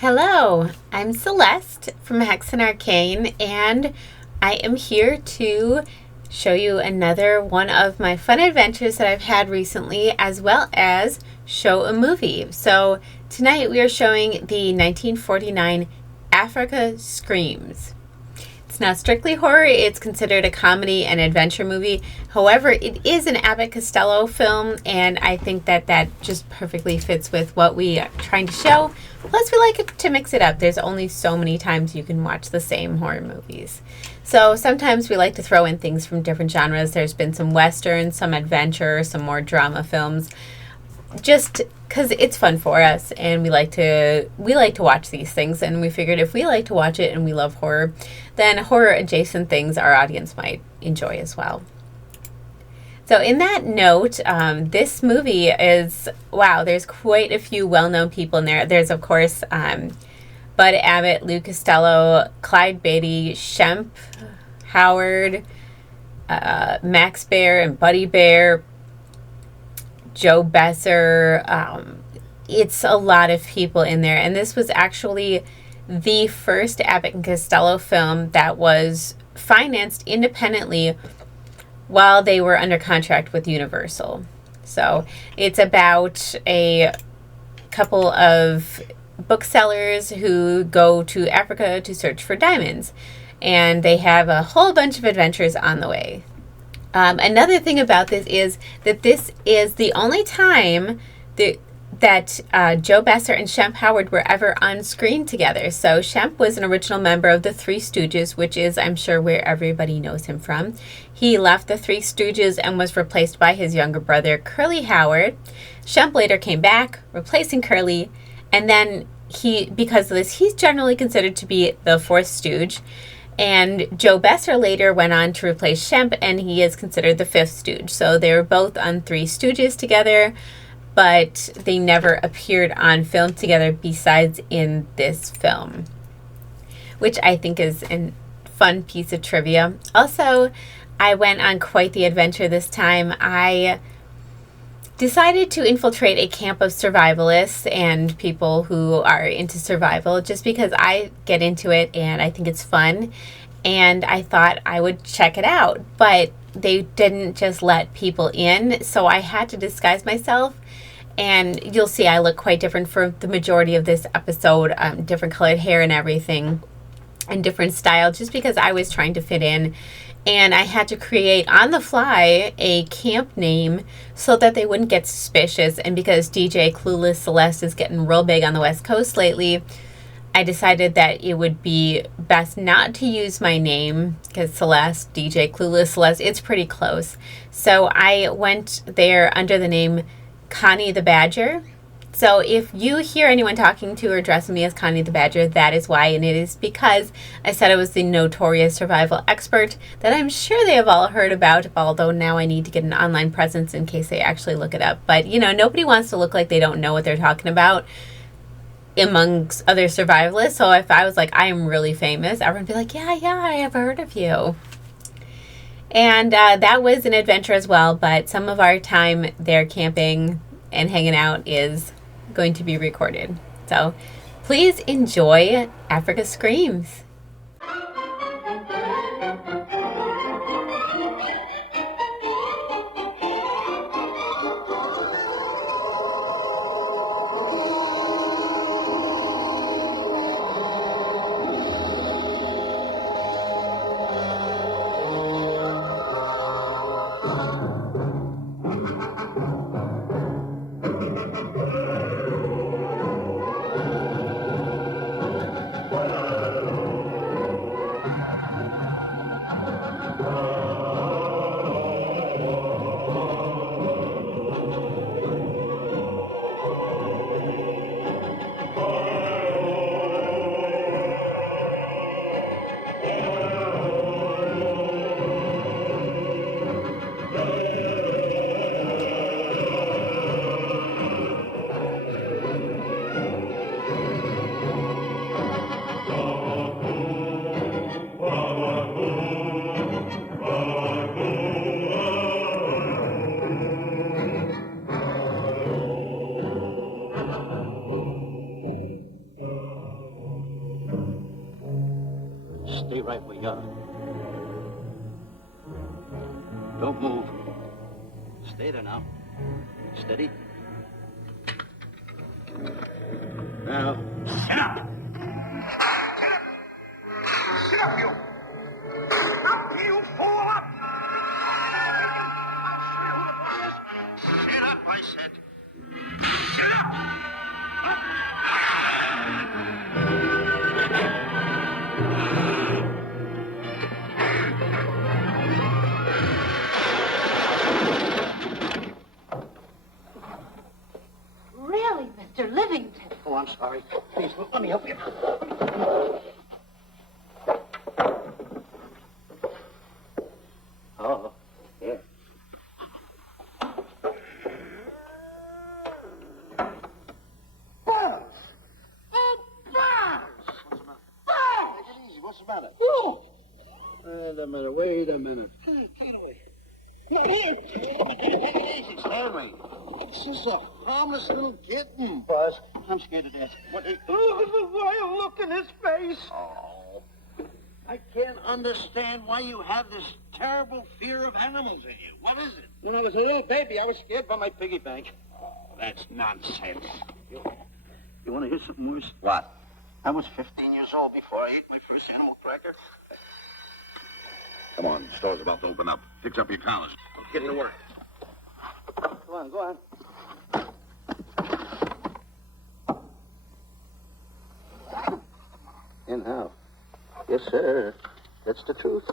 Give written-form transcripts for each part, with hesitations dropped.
Hello, I'm Celeste from Hexen Arcane, and I am here to show you another one of my fun adventures that I've had recently, as well as show a movie. So tonight we are showing the 1949 Africa Screams. It's not strictly horror, it's considered a comedy and adventure movie. However, it is an Abbott Costello film, and I think that just perfectly fits with what we are trying to show. Plus, we like it to mix it up. There's only so many times you can watch the same horror movies. So sometimes we like to throw in things from different genres. There's been some westerns, some adventure, some more drama films. Just because it's fun for us, and we like to watch these things, and we figured if we like to watch it and we love horror, then horror adjacent things our audience might enjoy as well. So in that note, this movie is, wow, there's quite a few well-known people in there. There's, of course, Bud Abbott, Lou Costello, Clyde Beatty, Shemp Howard, Max Bear and Buddy Bear, Joe Besser. It's a lot of people in there. And this was actually the first Abbott and Costello film that was financed independently while they were under contract with Universal. So it's about a couple of booksellers who go to Africa to search for diamonds. And they have a whole bunch of adventures on the way. Another thing about this is that this is the only time that Joe Besser and Shemp Howard were ever on screen together. So Shemp was an original member of the Three Stooges, which is, I'm sure, where everybody knows him from. He left the Three Stooges and was replaced by his younger brother, Curly Howard. Shemp later came back, replacing Curly, and then because of this, he's generally considered to be the fourth Stooge. And Joe Besser later went on to replace Shemp, and he is considered the fifth Stooge. So they were both on Three Stooges together, but they never appeared on film together besides in this film, which I think is a fun piece of trivia. Also, I went on quite the adventure this time. I decided to infiltrate a camp of survivalists and people who are into survival just because I get into it and I think it's fun, and I thought I would check it out. But they didn't just let people in, so I had to disguise myself, and you'll see I look quite different for the majority of this episode, different colored hair and everything, and different style, just because I was trying to fit in. And I had to create on the fly a camp name so that they wouldn't get suspicious. And because DJ Clueless Celeste is getting real big on the West Coast lately, I decided that it would be best not to use my name, because Celeste, DJ Clueless Celeste, it's pretty close. So I went there under the name Connie the Badger. So if you hear anyone talking to or addressing me as Connie the Badger, that is why, and it is because I said I was the notorious survival expert that I'm sure they have all heard about, although now I need to get an online presence in case they actually look it up. But, nobody wants to look like they don't know what they're talking about amongst other survivalists. So if I was like, I am really famous, everyone would be like, yeah, I have heard of you. And that was an adventure as well, but some of our time there camping and hanging out is going to be recorded. So please enjoy Africa Screams. right where you are. Don't move. Stay there now. Steady. Now, sit up! Sit up, you! Up, you fool, up! Sit up, I said. Sit up! Really, Mr. Livingston? Oh, I'm sorry. Please, let me help you. Oh, yeah. Balls! Oh, balls! Take it easy. What's the matter? Oh! Wait a minute. Hey, get away. Take it easy, Stanley. It's just a harmless little kitten, Buzz. I'm scared to death. Look at the wild look in his face. Oh, I can't understand why you have this terrible fear of animals in you. What is it? When I was a little baby, I was scared by my piggy bank. Oh, that's nonsense. You want to hear something worse? What? I was 15 years old before I ate my first animal cracker. Come on, the store's about to open up. Fix up your collars. Let's get to work. Go on. In how? Yes, sir. That's the truth.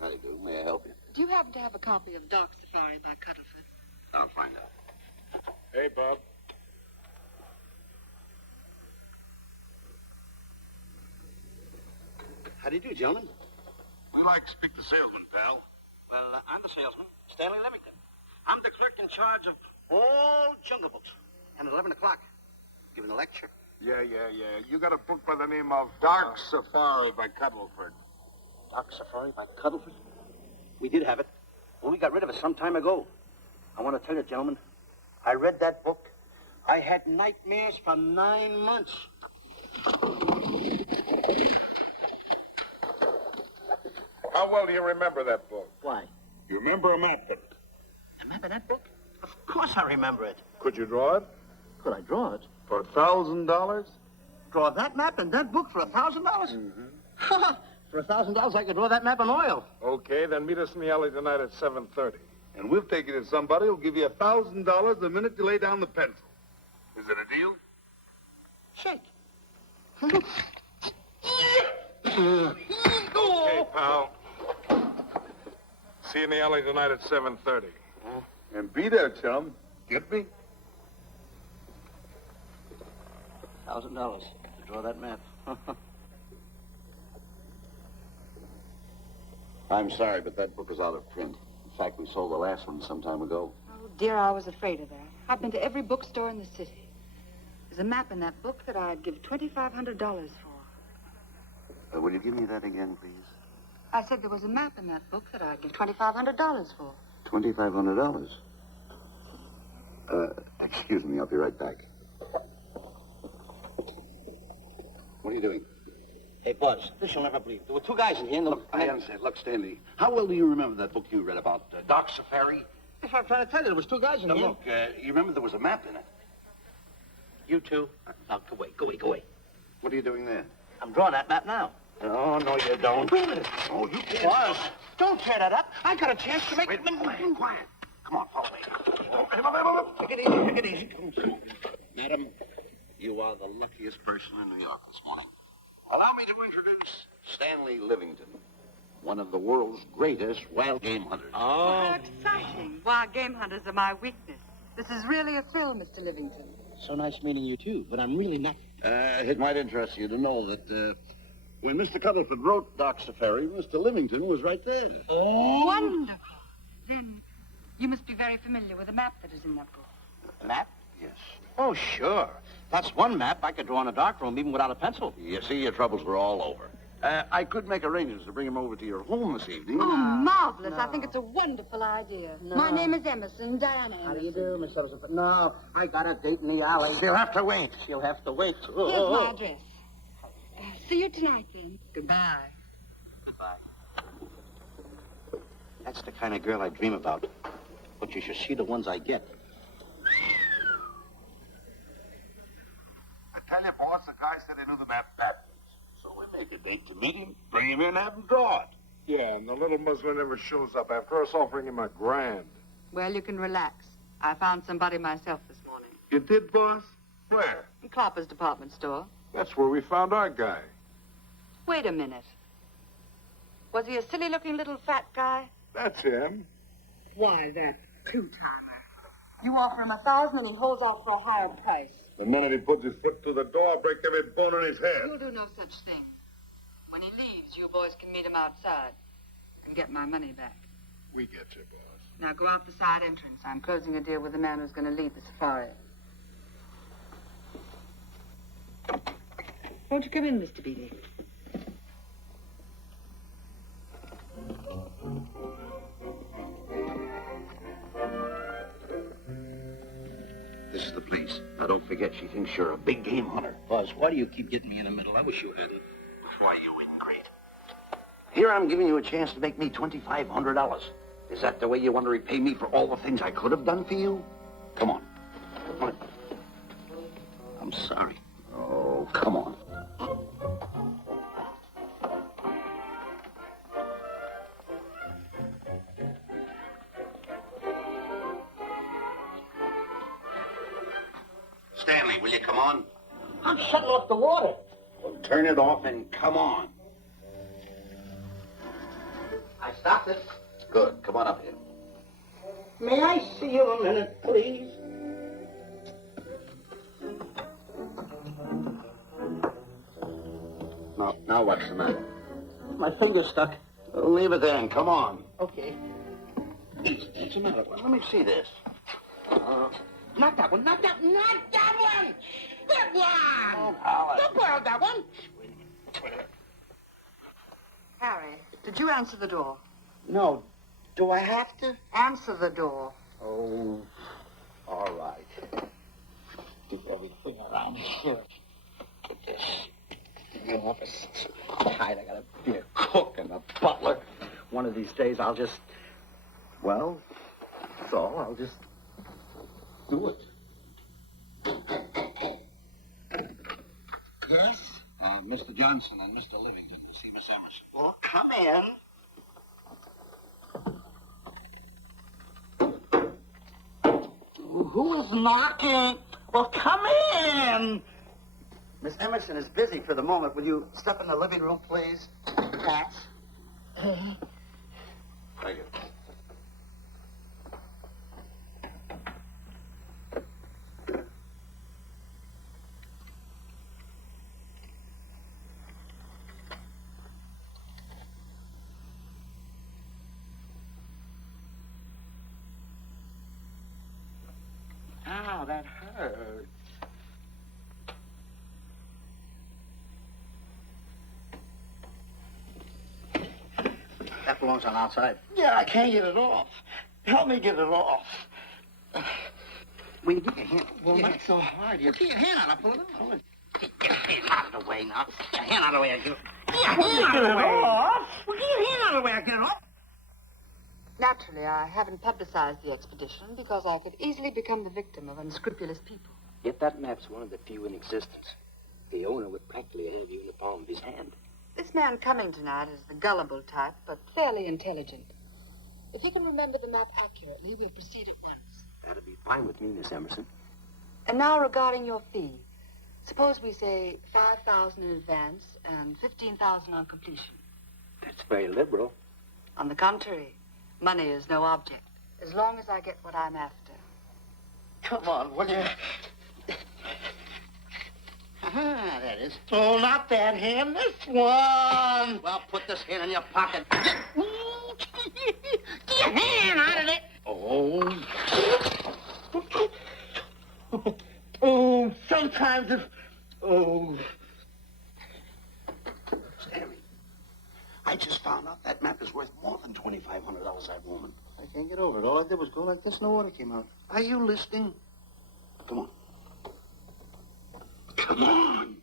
How do you do? May I help you? Do you happen to have a copy of Dark Safari by Cuttlefield? I'll find out. Hey, Bob. How do you do, gentlemen? We like to speak to salesman, pal. Well, I'm the salesman, Stanley Livingston. I'm the clerk in charge of all Jungle Books. And at 11 o'clock, giving a lecture. Yeah. You got a book by the name of Dark Safari by Cuddleford. Dark Safari by Cuddleford? We did have it. Well, we got rid of it some time ago. I want to tell you, gentlemen, I read that book. I had nightmares for 9 months. How well do you remember that book? Why? You remember a map in it? A map of that book? Of course I remember it. Could you draw it? Could I draw it? For $1,000? Draw that map and that book for $1,000? Mm-hmm. For $1,000, I could draw that map in oil. Okay, then meet us in the alley tonight at 7:30. And we'll take you to somebody who'll give you $1,000 the minute you lay down the pencil. Is it a deal? Shake. Okay, pal. See you in the alley tonight at 7:30. And be there, chum. Get me? $1,000 to draw that map. I'm sorry, but that book is out of print. In fact, we sold the last one some time ago. Oh, dear, I was afraid of that. I've been to every bookstore in the city. There's a map in that book that I'd give $2,500 for. Will you give me that again, please? I said there was a map in that book that I'd give $2,500 for. $2,500? Excuse me, I'll be right back. What are you doing? Hey, Buzz, this you'll never believe. There were two guys in here. Look, I understand. Look, Stanley, how well do you remember that book you read about Dark Safari? That's what I'm trying to tell you. There was two guys in here. Look, you remember there was a map in it. You two? Now, go away. What are you doing there? I'm drawing that map now. Oh, no, you don't. Wait a minute. Oh, you can't. Buzz, don't tear that up. I got a chance to make... Wait, quiet. Come on, follow me. Take it easy. Come on. Madam, you are the luckiest person in New York this morning. Allow me to introduce Stanley Livingston, one of the world's greatest wild game hunters. Oh, how exciting. Wild game hunters are my weakness. This is really a thrill, Mr. Livingston. So nice meeting you, too, but I'm really not... it might interest you to know that, when Mr. Cuddleford wrote Dark Safari, Mr. Livingston was right there. Wonderful. Then you must be very familiar with the map that is in that book. A map? Yes. Oh, sure. That's one map I could draw in a dark room even without a pencil. You see, your troubles were all over. I could make arrangements to bring him over to your home this evening. Oh, marvelous. No. I think it's a wonderful idea. No. My name is Emerson, Diana Emerson. How do you do, Miss Emerson? No, I got a date in the alley. She'll have to wait. Here's my address. See you tonight, then. Goodbye. Goodbye. That's the kind of girl I dream about. But you should see the ones I get. I tell you, boss, the guy said he knew the map backwards. So we made a date to meet him, bring him in, have him draw it. Yeah, and the little muzzler never shows up after us offering him $1,000. Well, you can relax. I found somebody myself this morning. You did, boss? Where? In Clopper's department store. That's where we found our guy. Wait a minute. Was he a silly-looking little fat guy? That's him. Why, that two-timer. You offer him $1,000 and he holds out for a higher price. The minute he puts his foot through the door, I'll break every bone in his head. You'll do no such thing. When he leaves, you boys can meet him outside and get my money back. We get you, boss. Now go out the side entrance. I'm closing a deal with the man who's going to lead the safari. Won't you come in, Mr. Beatty? This is the place. Now, don't forget, she thinks you're a big game hunter. Buzz, why do you keep getting me in the middle? I wish you hadn't. Why, you ingrate. Here I'm giving you a chance to make me $2,500. Is that the way you want to repay me for all the things I could have done for you? Come on. Come on. I'm sorry. Oh, come on. Stanley, will you come on? I'm shutting off the water. Well, turn it off and come on. I stopped it. Good. Come on up here. May I see you a minute, please? Now what's the matter? My finger's stuck. Leave it there and come on. Okay. What's the matter? Let me see this. Not that one, not that one! That one! Oh, don't borrow that one! Wait a minute. Harry, did you answer the door? No. Do I have to? Answer the door. Oh, all right. Do everything around here. Get this. The office is tight. I gotta be a cook and a butler. One of these days I'll just, well, that's all. I'll just do it. Yes? Mr. Johnson and Mr. Livingston to see Miss Emerson. Well, come in. Who is knocking? Well, come in. Miss Emerson is busy for the moment. Will you step in the living room, please? Thanks. Thank you. Ow, that hurts. That belongs on outside. Yeah, I can't get it off. Help me get it off. Will you get your hand? Well, not so hard. Get your hand out. I'll pull it out. Get your hand out of the way now. Get your hand out of the way. Get your hand out of the way. Well, get your hand out of the way. I get it off. Naturally, I haven't publicized the expedition because I could easily become the victim of unscrupulous people. Yet that map's one of the few in existence. The owner would practically have you in the palm of his hand. This man coming tonight is the gullible type, but fairly intelligent. If he can remember the map accurately, we'll proceed at once. That'd be fine with me, Miss Emerson. And now regarding your fee. Suppose we say $5,000 in advance and $15,000 on completion. That's very liberal. On the contrary, money is no object, as long as I get what I'm after. Come on, will you? There it is. Oh, not that hand, this one. Well, put this hand in your pocket. Get your hand out of it. Oh. Oh, sometimes it's... Oh. Stanley, I just found out that map is worth more than $2,500 that woman. I can't get over it. All I did was go like this and the water came out. Are you listening? Come on. Come on.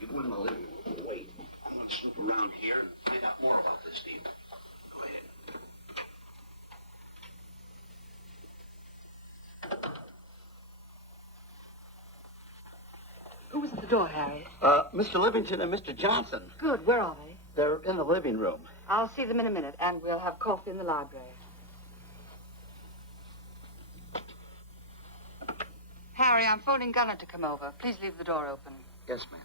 You in the living room. Wait. I'm going to slip around here and find out more about this deal. Go ahead. Who was at the door, Harry? Mr. Livingston and Mr. Johnson. Good. Where are they? They're in the living room. I'll see them in a minute, and we'll have coffee in the library. Harry, I'm phoning Gunner to come over. Please leave the door open. Yes, ma'am.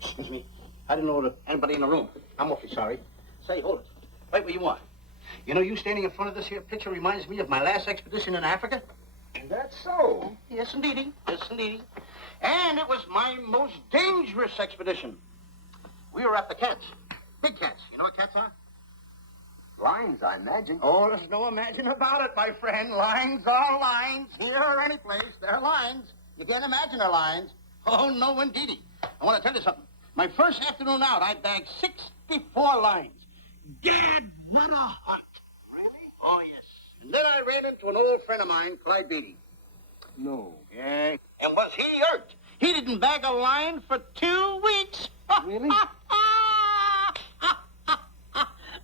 Excuse me. I didn't know anybody in the room. I'm awfully sorry. Say, hold it. Right where you are. You know, you standing in front of this here picture reminds me of my last expedition in Africa. That's so. Yes, indeedy. Yes, indeedy. And it was my most dangerous expedition. We were after cats. Big cats. You know what cats are? Lions, I imagine. Oh, there's no imagine about it, my friend. Lines are lines. Here or any place, they're lines. You can't imagine they're lines. Oh, no, indeedy. I want to tell you something. My first afternoon out, I bagged 64 lines. Gad, what a hunt. Really? Oh, yes. And then I ran into an old friend of mine, Clyde Beatty. No. Yeah. And was he hurt? He didn't bag a line for 2 weeks. Really?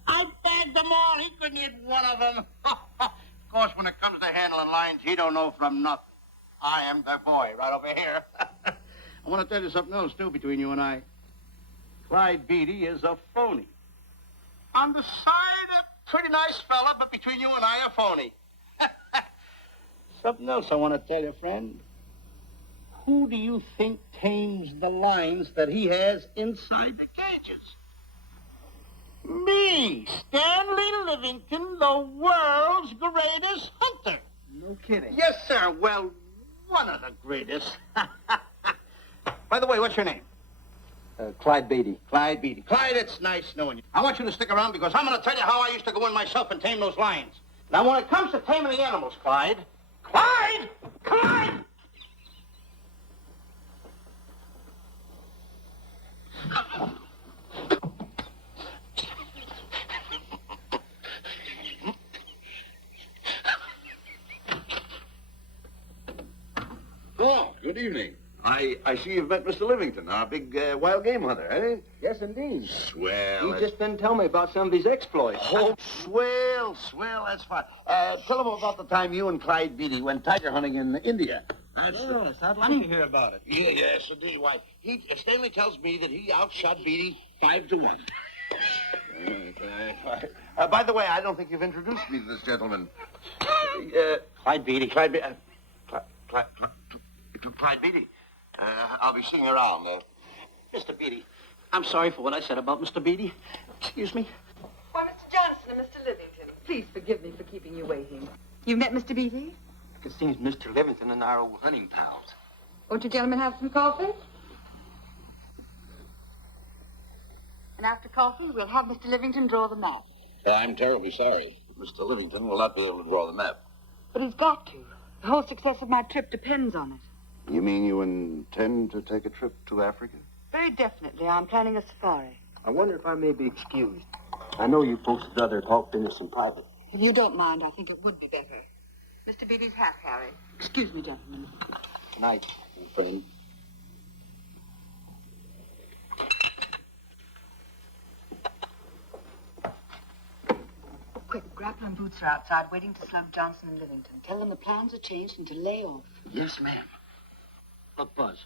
I bagged them all. He couldn't hit one of them. Of course, when it comes to handling lines, he don't know from nothing. I am the boy right over here. I want to tell you something else, too, between you and I. Clyde Beatty is a phony. On the side, a pretty nice fella, but between you and I, a phony. Something else I want to tell you, friend. Who do you think tames the lines that he has inside the cages? Me, Stanley Livingston, the world's greatest hunter. No kidding. Yes, sir. Well, one of the greatest. By the way, what's your name? Clyde Beatty. Clyde Beatty. Clyde, it's nice knowing you. I want you to stick around because I'm going to tell you how I used to go in myself and tame those lions. Now, when it comes to taming the animals, Clyde... Clyde! Clyde! Oh, good evening. I see you've met Mr. Livingston, our big wild game hunter, eh? Yes, indeed. Swell. He just didn't tell me about some of his exploits. Oh, swell, that's fine. Tell him about the time you and Clyde Beatty went tiger hunting in India. Yes, I'd like to hear about it. Yeah, yes, indeed. Why, Stanley tells me that he outshot Beatty 5-1. By the way, I don't think you've introduced me to this gentleman. Clyde Beatty. Clyde Beatty. I'll be seeing you around. Mr. Beatty, I'm sorry for what I said about Mr. Beatty. Excuse me. Why, Mr. Johnson and Mr. Livingston, please forgive me for keeping you waiting. You met Mr. Beatty? It seems Mr. Livingston and I are old hunting pals. Won't you gentlemen have some coffee? And after coffee, we'll have Mr. Livingston draw the map. I'm terribly sorry. Mr. Livingston will not be able to draw the map. But he's got to. The whole success of my trip depends on it. You mean you intend to take a trip to Africa? Very definitely. I'm planning a safari. I wonder if I may be excused. I know you folks would rather talk business in private. If you don't mind, I think it would be better. Mr. Beatty's hat, Harry. Excuse me, gentlemen. Good night, old friend. Quick, Grapple and Boots are outside waiting to slug Johnson and Livingston. Tell them the plans are changed and to lay off. Yes, ma'am. Look, Buzz,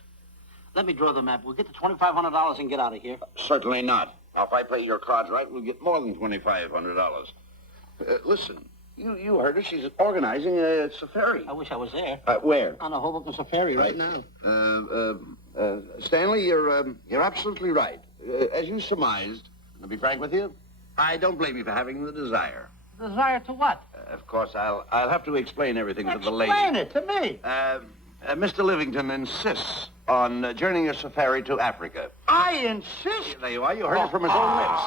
let me draw the map. We'll get the $2,500 and get out of here. Certainly not. Now, if I play your cards right, we'll get more than $2,500. Listen, you heard her. She's organizing a safari. I wish I was there. Where? On a Hoboken safari right now. Stanley, you're absolutely right. As you surmised, to be frank with you, I don't blame you for having the desire. Desire to what? Of course, I'll have to explain everything to the lady. Explain it to me. Mr. Livingston insists on journeying a safari to Africa. I insist. There you are. You heard it from his own lips.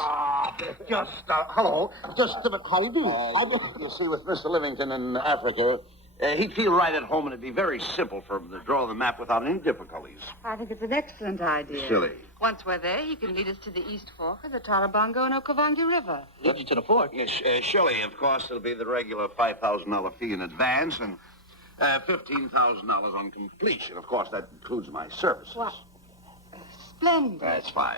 Hello. Just how do you do? You see, with Mr. Livingston in Africa, He'd feel right at home, and it'd be very simple for him to draw the map without any difficulties. I think it's an excellent idea. Silly. Once we're there, he can lead us to the East Fork of the Tarabongo and Okavango River. Lead you to the fort. Yes, Shirley, of course, it'll be the regular $5,000 fee in advance and $15,000 on completion. Of course, that includes my services. What? Splendid. That's fine.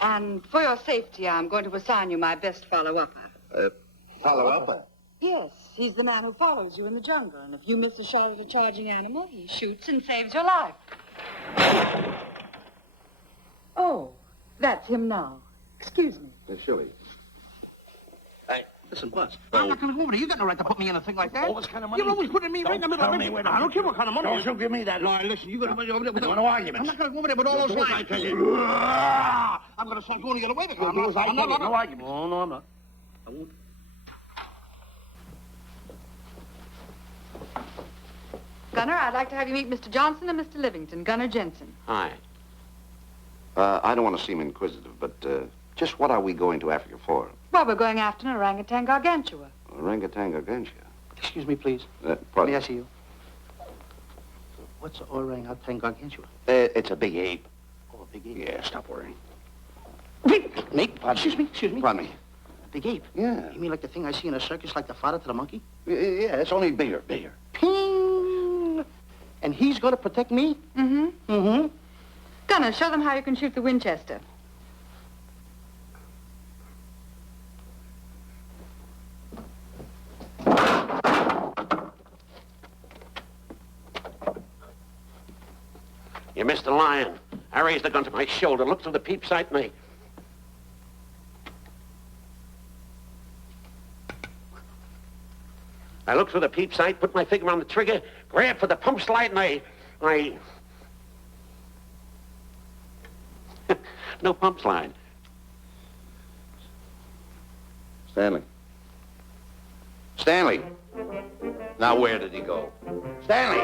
And for your safety, I'm going to assign you my best follow-upper. Follow-up? Yes, he's the man who follows you in the jungle. And if you miss a shot at a charging animal, he shoots and saves your life. Oh, that's him now. Excuse me. Shirley. Hey, listen, Buzz. I'm not going to go over there. You got no right to put me in a thing like that. All this kind of money? You're always putting me right in the middle of tell me everything. where to I don't care what kind of money. Don't you give me that. No, listen, you're going to be over there with I don't want no arguments. I'm not going to go over there with all those Do as I lines. tell you. I'm going to start going the other way because I'm Do as I not. tell you. No arguments. Oh, no, I'm not. I won't. Gunner, I'd like to have you meet Mr. Johnson and Mr. Livingston, Gunner Jensen. Hi. I don't want to seem inquisitive, but just what are we going to Africa for? Well, we're going after an orangutan gargantua. Orangutan gargantua. Excuse me, please. Pardon? May I see you? What's an orangutan gargantua? It's a big ape. Oh, a big ape. Yeah, stop worrying. Make? Excuse me. Pardon me. Big ape? Yeah. You mean like the thing I see in a circus, like the father to the monkey? Yeah, it's only bigger. Ping! And he's going to protect me? Mm-hmm. Mm-hmm. Gunner, show them how you can shoot the Winchester. You missed the lion. I raised the gun to my shoulder, looked through the peep sight, and I looked through the peep sight, put my finger on the trigger, grabbed for the pump slide, and I... No pump slide. Stanley. Stanley. Now, where did he go? Stanley!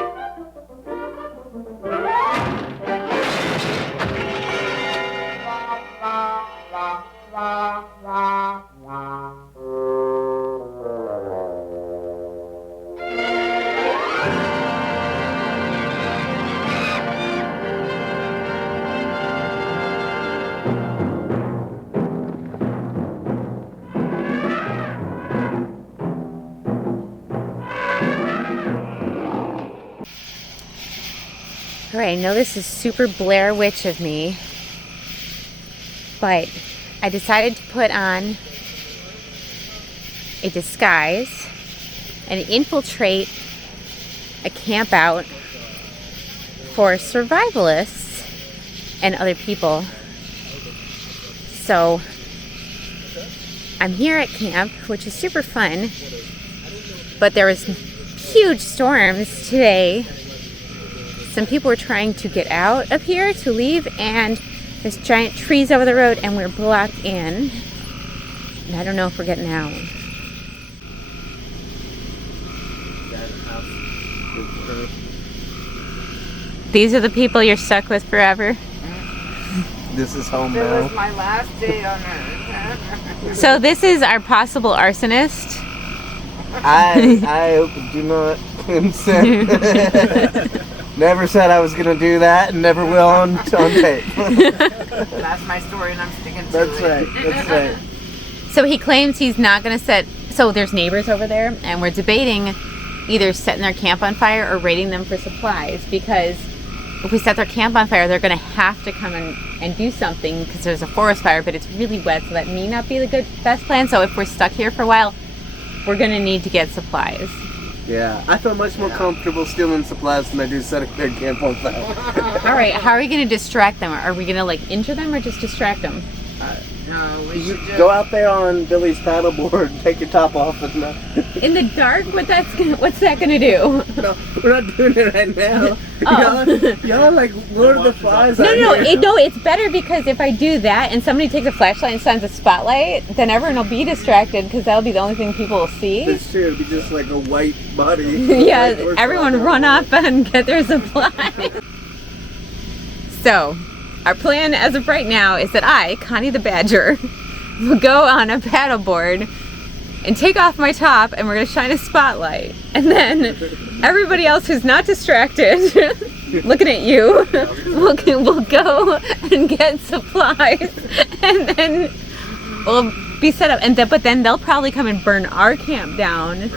All right, I know this is super Blair Witch of me, but I decided to put on a disguise and infiltrate a camp out for survivalists and other people. So I'm here at camp, which is super fun, but there was huge storms today. Some people were trying to get out of here to leave, and there's giant trees over the road, and we're blocked in. And I don't know if we're getting out. These are the people you're stuck with forever. This is home now. This was my last day on Earth. So this is our possible arsonist. I hope you do not consent. Never said I was going to do that, and never will on tape. That's my story, and I'm sticking to That's it. right. That's right. So he claims he's not going to set... So there's neighbors over there, and we're debating either setting their camp on fire or raiding them for supplies, because if we set their camp on fire, they're going to have to come and do something because there's a forest fire, but it's really wet, so that may not be the best plan. So if we're stuck here for a while, we're going to need to get supplies. Yeah, I feel much more comfortable stealing supplies than I do setting their camp on fire. All right, how are we going to distract them? Are we going to, like, injure them or just distract them? No, we You should just... go out there on Billy's paddleboard, take your top off, and In the dark? What's that going to do? no, we're not doing it right now. Oh. Y'all are like Lord of the Flies. No, it's better because if I do that and somebody takes a flashlight and shines a spotlight, then everyone will be distracted because that'll be the only thing people will see. That's true. It'd be just like a white body. Yeah, Like, everyone run off and get their supplies. So, our plan as of right now is that I, Connie the Badger, will go on a paddleboard and take off my top, and we're going to shine a spotlight. And then everybody else who's not distracted, looking at you, will go and get supplies. And then we'll be set up. But then they'll probably come and burn our camp down.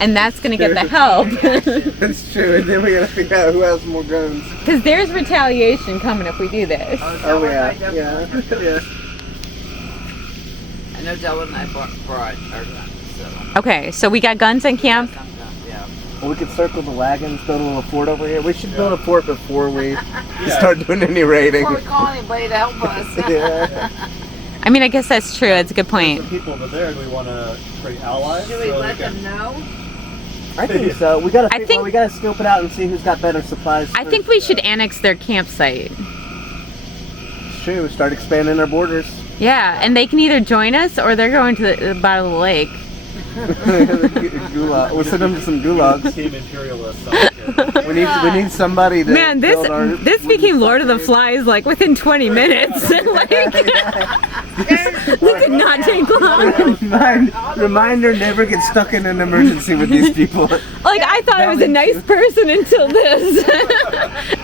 And that's going to get the help. That's true. And then we got to figure out who has more guns. Because there's retaliation coming if we do this. Oh, yeah. Yeah. I know Dylan and I brought our guns. So. Okay, so we got guns in camp. Yeah. Well, we could circle the wagons, build a little fort over here. We should build a fort before we start doing any raiding. Before we call anybody to help us. Yeah. I mean, I guess that's true. That's a good point. Some people over there, do we want to create allies? Should we let them know? I think so. We gotta scope it out and see who's got better supplies. I think we should annex their campsite. It's true. Start expanding our borders. Yeah, and they can either join us or they're going to the bottom of the lake. Gulag. We'll send them to some gulags. Team imperialists. We need somebody to. Man, this became Lord of the Flies like within 20 minutes. Like, this did not take long. Reminder: never get stuck in an emergency with these people. Like I thought I was a nice person until this.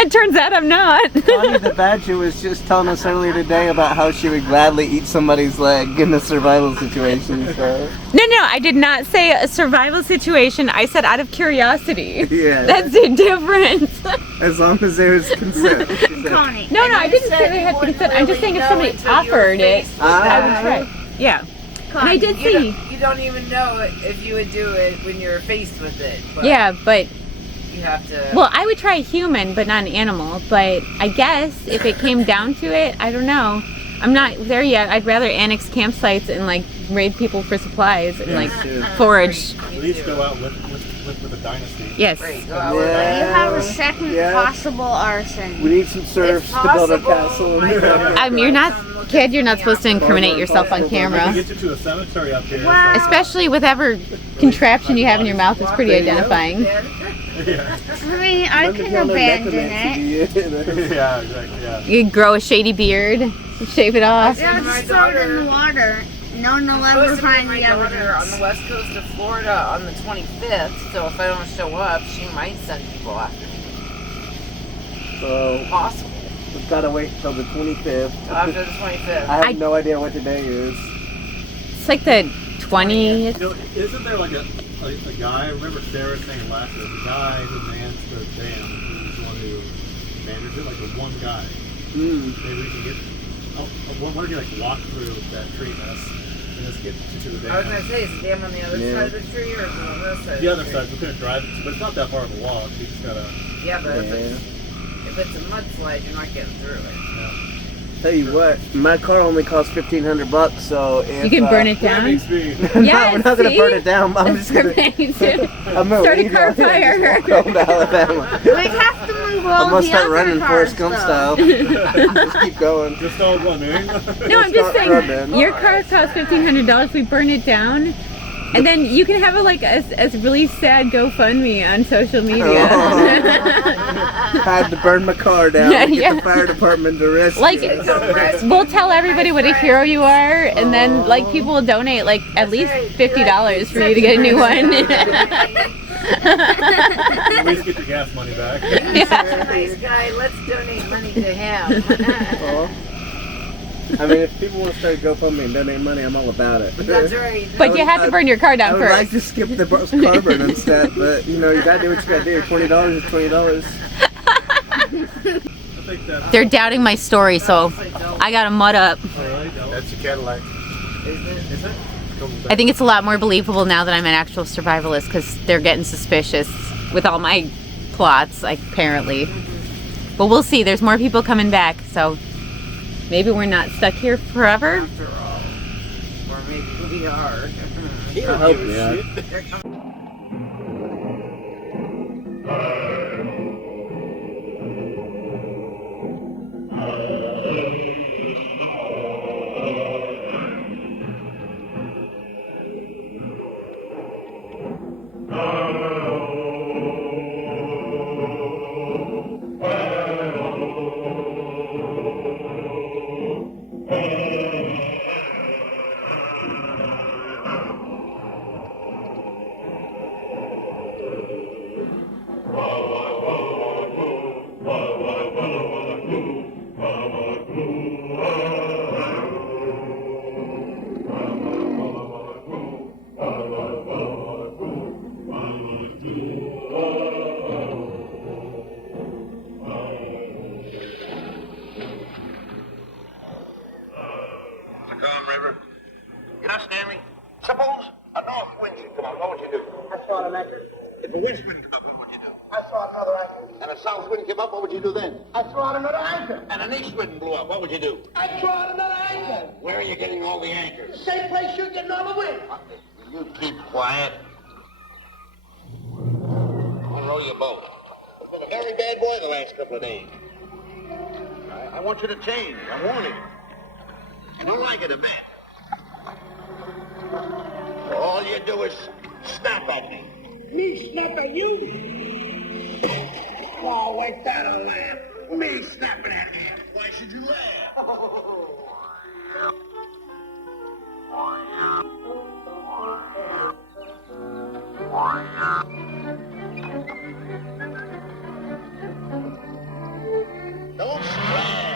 It turns out I'm not. Connie the Badger was just telling us earlier today about how she would gladly eat somebody's leg in a survival situation. So. No, I did not say a survival situation. I said out of curiosity. Yeah. That's the difference. As long as there was consent. Connie. No, I didn't say they had consent. I'm just saying if somebody offered it, I would try. Yeah. Connie, and I did see. You don't even know if you would do it when you're faced with it. But yeah, but. You have to. Well, I would try a human, but not an animal. But I guess if it came down to it, I don't know. I'm not there yet. I'd rather annex campsites and like raid people for supplies and like forage. At least go out with the dynasty. Yes. You have a second possible arson. We need some serfs to build a castle. You're not, kid. You're not supposed to incriminate yourself on camera. Get you to a cemetery up here. Wow. Especially with whatever contraption you have in your mouth. It's pretty identifying. I mean, I can abandon it. Yeah, exactly. Yeah. You could grow a shady beard, shave it off. Yeah, just throw it in the water. No one will ever find the evidence. On the west coast of Florida on the 25th, so if I don't show up, she might send people after me. So possible. We've got to wait until the 25th. After the 25th. I have no idea what today is. It's like the 20th. You know, isn't there like a guy? I remember Sarah saying last year, the guy who mans the dam, who's the one who manages it, like the one guy. Maybe we can get. Why don't you like walk through that tree mess and just get to the dam? I was gonna say, is the dam on the other side of the tree or is it on this side? The other side. We couldn't drive it, but it's not that far of a walk. You just gotta. Yeah, but if it's a mudslide, you're not getting through it. Yeah. Tell you what, my car only costs $1,500, so if, you can burn it down. Yeah, we're not gonna burn it down. I'm just gonna start a car fire. Home to Alabama. We have to move all I'm gonna the start other running cars, Forrest Gump style. Just keep going. Just start running. No, I'm just saying, your car costs $1,500. We burn it down. And then you can have a really sad GoFundMe on social media. Had to burn my car down to get the fire department to rescue. Like, we'll tell everybody what a hero you are, and then like people will donate like at least $50 for you to get a new one. At least get your gas money back. Yeah. Nice guy. Let's donate money to him. I mean, if people want to start GoFundMe and donate money, I'm all about it. That's right. But you have to burn your car down first. I would like to skip the car burning step, but you know, you gotta do what you gotta do. $20 is $20. They're doubting my story, so I gotta mud up. That's your Cadillac. Is it? I think it's a lot more believable now that I'm an actual survivalist because they're getting suspicious with all my plots, apparently. But we'll see. There's more people coming back, so maybe we're not stuck here forever. After all. Or maybe we are. I hope not. a west wind come up, what would you do? I throw out another anchor. And a south wind came up, what would you do then? I throw out another anchor. And an east wind blew up, what would you do? I throw out another anchor. Where are you getting all the anchors? Same place you're getting all the wind. Will you keep quiet? I'll row your boat. It's been a very bad boy the last couple of days. I want you to change. I'm warning you. I don't like it a bit. All you do is snap at me. Me snap at you? Oh, wait, that'll laugh. Me snapping at him. Why should you laugh? Don't splash.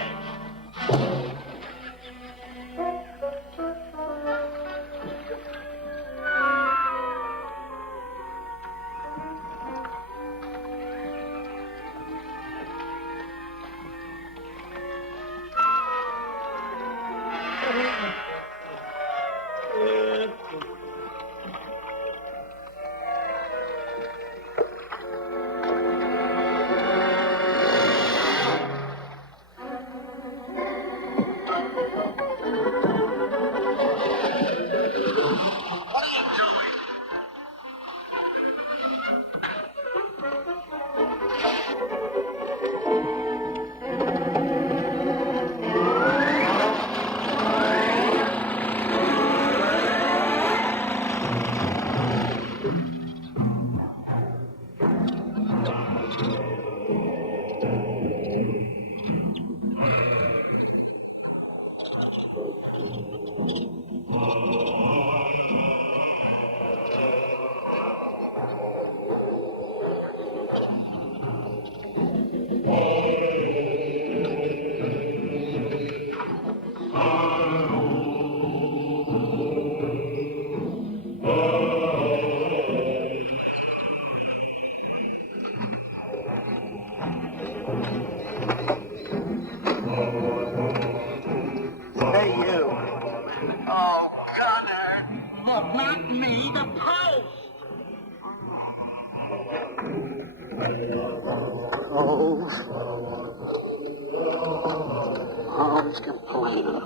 Always complaining.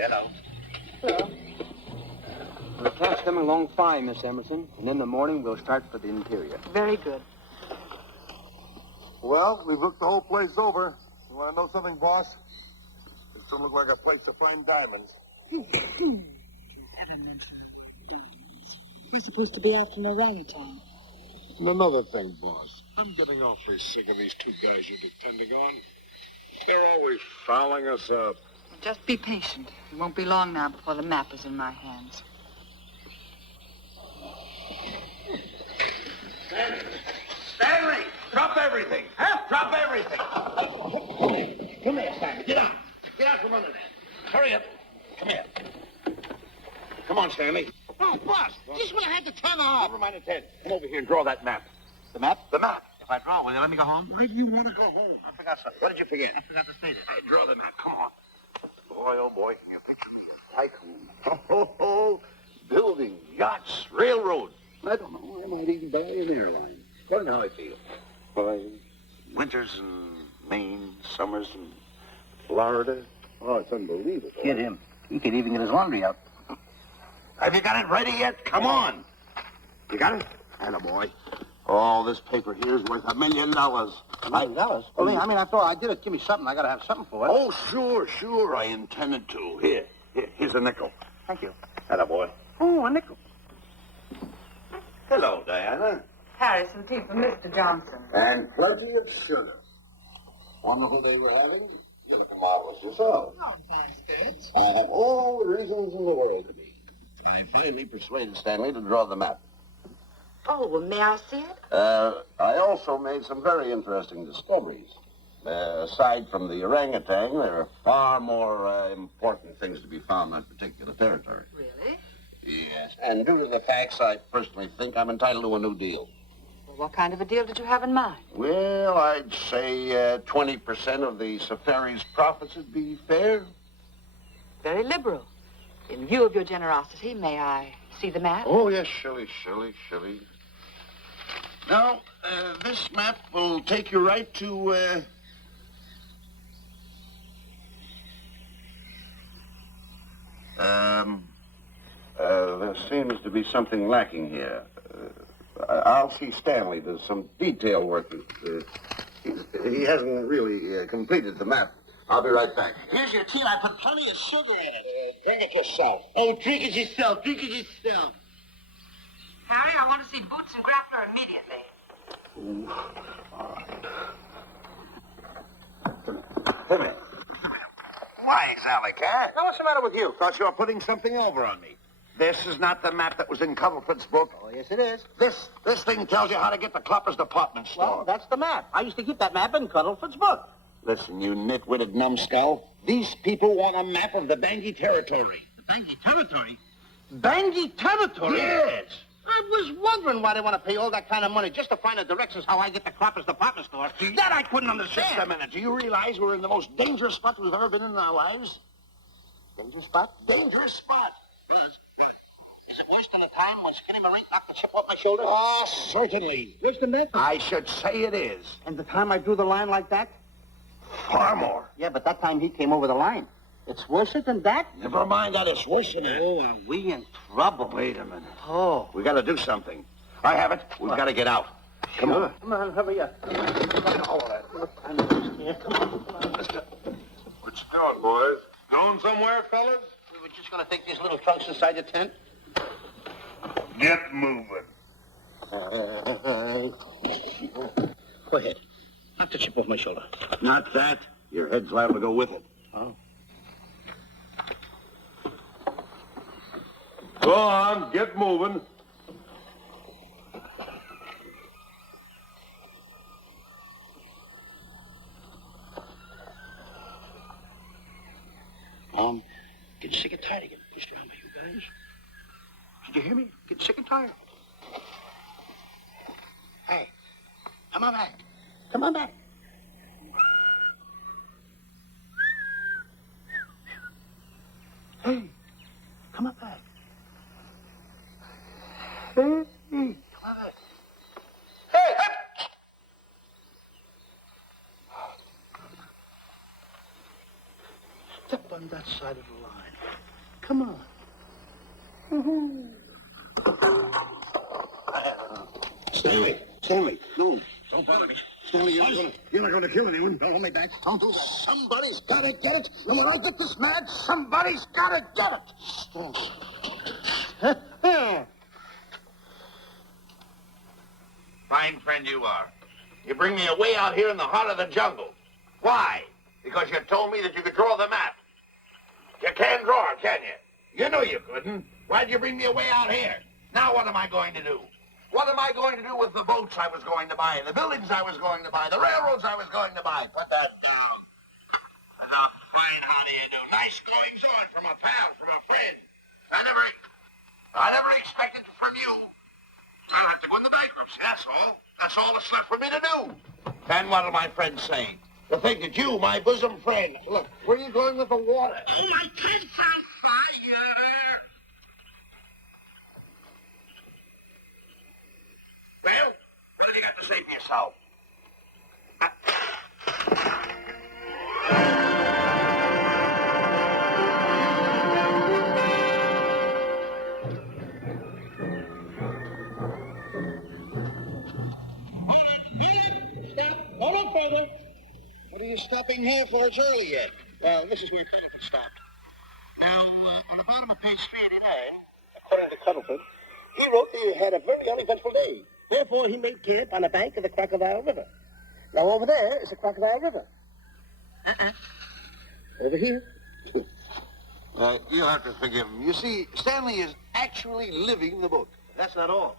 Hello. Hello. The cat's coming along fine, Miss Emerson, and in the morning we'll start for the interior. Very good. Well, we've looked the whole place over. You want to know something, boss? This don't look like a place to find diamonds. We're supposed to be after an orangutan. And another thing, boss. I'm getting awfully sick of these two guys you're depending on. They're always fouling us up. Just be patient. It won't be long now before the map is in my hands. Stanley, drop everything. Huh? Drop everything. Come here, Stanley. Get out. Get out from under there. Hurry up. Come here. Come on, Stanley. Oh, boss, this one I had to turn off. Never mind its head. Come over here and draw that map. The map? The map. If I draw, will you let me go home? Why do you want to go home? I forgot something. What did you forget? I forgot to state it. Hey, draw the map. Come on. Boy, oh boy, can you picture me a tycoon? Oh, building, yachts, railroads. I don't know. I might even buy an airline. According to how I feel. Why, winters in Maine, summers in Florida. Oh, it's unbelievable. Kid him. He could even get his laundry out. Have you got it ready yet? Come on. You got it? Attaboy. Oh, this paper here is worth $1 million. $1 million? Well, I mean, after all, I did it. Give me something. I got to have something for it. Oh, sure. I intended to. Here's a nickel. Thank you. Attaboy. Oh, a nickel. Hello, Diana. Harry, some tea for Mr. Johnson. And plenty of sugar. Wonderful day we're having. You're marvelous yourself. No, thanks, Dad. I have all the reasons in the world to be. I finally persuaded Stanley to draw the map. Oh, well, may I see it? I also made some very interesting discoveries. Aside from the orangutan, there are far more important things to be found in that particular territory. Really? Yes, and due to the facts, I personally think I'm entitled to a new deal. Well, what kind of a deal did you have in mind? Well, I'd say 20% of the Safari's profits would be fair. Very liberal. In view of your generosity, may I see the map? Oh, yes, Shirley. Now, this map will take you right to, there seems to be something lacking here. I'll see Stanley. There's some detail work. He hasn't really completed the map. I'll be right back. Here's your tea. I put plenty of sugar in it. Drink it yourself. Oh, drink it yourself. Drink it yourself. Harry, I want to see Boots and Grappler immediately. Come here. Why, Sally Cat? Now, what's the matter with you? Thought you were putting something over on me. This is not the map that was in Cuddlefoot's book. Oh, yes, it is. This thing tells you how to get to Clopper's department store. Well, that's the map. I used to keep that map in Cuddlefoot's book. Listen, you nitwitted numbskull. These people want a map of the Bangui territory. Bangui territory? Bangui territory? Yes. I was wondering why they want to pay all that kind of money just to find the directions how I get to Clopper's department store. That I couldn't understand. Just a minute. Do you realize we're in the most dangerous spot we've ever been in our lives? Dangerous spot? Dangerous spot. Is it worse than the time when Skinny Marie knocked the chip off my shoulder? Oh, certainly. Worse than that? I should say it is. And the time I drew the line like that? Far more. Yeah, but that time he came over the line. It's worse than that? Never mind that. It's worse than that. Oh, are we in trouble? Wait a minute. Oh. We got to do something. I have it. We've got to get out. Come on. Come on, hurry up. All right. I'm here. Come on. What you doing, boys? Going somewhere, fellas? We were just going to take these little trunks inside the tent. Get moving. Go ahead. Knock the chip off my shoulder. Not that. Your head's liable to go with it. Oh. Go on, get moving. Getting sick and tired of getting pushed around by you guys. Did you hear me? Getting sick and tired. Hey, come on back. Come on back. Hey, come on back. Hey, come on back. Hey! Step on that side of the line. Come on. Stanley, no. Don't bother me. Stanley, you're not going to kill anyone. Don't hold me back. Don't do that. Somebody's got to get it. And when I get this match, somebody's got to get it. Fine friend you are. You bring me away out here in the heart of the jungle. Why? Because you told me that you could draw the map. You can't draw it, can you? You know you couldn't. Why'd you bring me away out here? Now what am I going to do? What am I going to do with the boats I was going to buy, the buildings I was going to buy, the railroads I was going to buy? Put that down. Fine, how do you do? Nice goings on from a pal, from a friend. I never expected from you. I'll have to go into bankruptcy, that's all. That's all that's left for me to do. And what'll my friends say? To think that you, my bosom friend, look, where are you going with the water? Oh, my kid's on fire! Well, what have you got to say for yourself? Stop. Hold on, further. What are you stopping here for? It's early yet. Well, this is where Cuddlefoot stopped. Now, on the bottom of page 389, according to Cuddlefoot, he wrote that he had a very uneventful day. Therefore, he made camp on the bank of the Crocodile River. Now, over there is the Crocodile River. Over here. You'll have to forgive him. You see, Stanley is actually living the book. That's not all.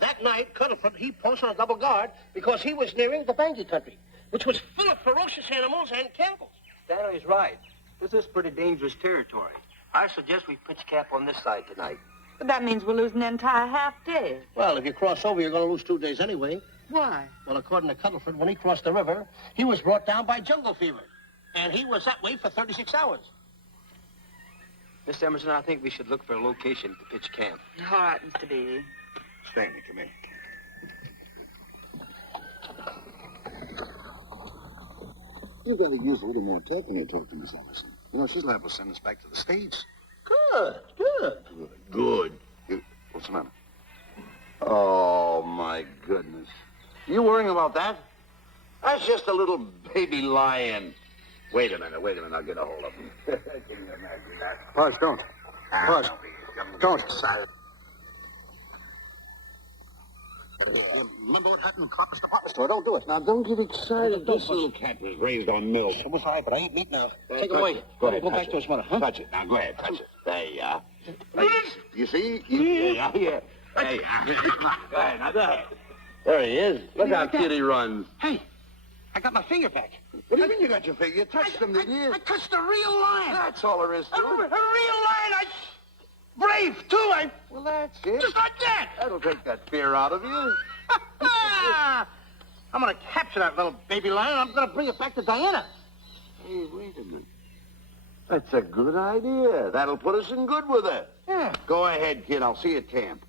That night, Cuddlefoot, he posted on a double guard because he was nearing the Bangui country, which was full of ferocious animals and cannibals. Stanley's right. This is pretty dangerous territory. I suggest we pitch camp on this side tonight. But that means we're losing an entire half day. Well, if you cross over, you're going to lose 2 days anyway. Why? Well, according to Cuddleford, when he crossed the river, he was brought down by jungle fever. And he was that way for 36 hours. Miss Emerson, I think we should look for a location to pitch camp. All right, Mr. B. Stanley, come in. You've got to use a little more tact when you talk to Miss Emerson. You know, she's liable to send us back to the States. Good. What's the matter? Oh, my goodness. You worrying about that? That's just a little baby lion. Wait a minute, I'll get a hold of him. Give me a minute, relax. Buzz, don't. Buzz, don't. Remember what happened in Copper's department store? Don't do it. Now, don't get excited. This little cat was raised on milk. So was I, but I ain't meat now. Take it touch away. it. Go ahead, Go touch back it. to his mother, huh? Touch it. Now, go ahead, touch it. There you are. You see? Yeah. There you are. Come on, go ahead, now go ahead. There he is. Look how cute he runs. Hey, I got my finger back. What do you mean you got your finger? You touched him, didn't you? I touched a real lion. That's all there is to A it. real lion. Brave, too. Well, that's it. Just like that. That'll take that fear out of you. I'm going to capture that little baby lion. I'm going to bring it back to Diana. Hey, wait a minute. That's a good idea. That'll put us in good with her. Yeah. Go ahead, kid. I'll see you at camp.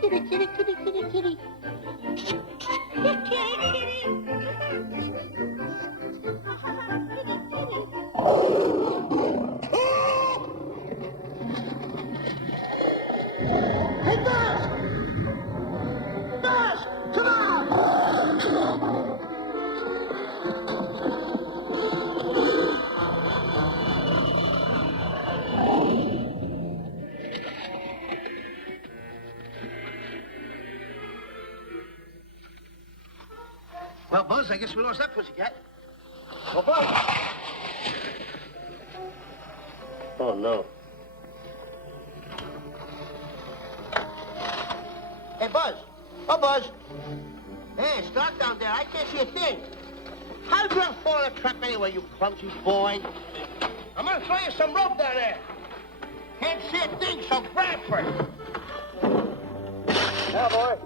Kitty, kitty, kitty, kitty, kitty. Hey, Buzz! Buzz! Come on! Well, Buzz, I guess we lost that pussycat. Well, Buzz. Oh, no. Hey, Buzz. Oh, Buzz. Hey, it's dark down there. I can't see a thing. How did you fall in a trap anyway, you clumsy boy? I'm going to throw you some rope down there. Can't see a thing, so grab for it. Now, boy.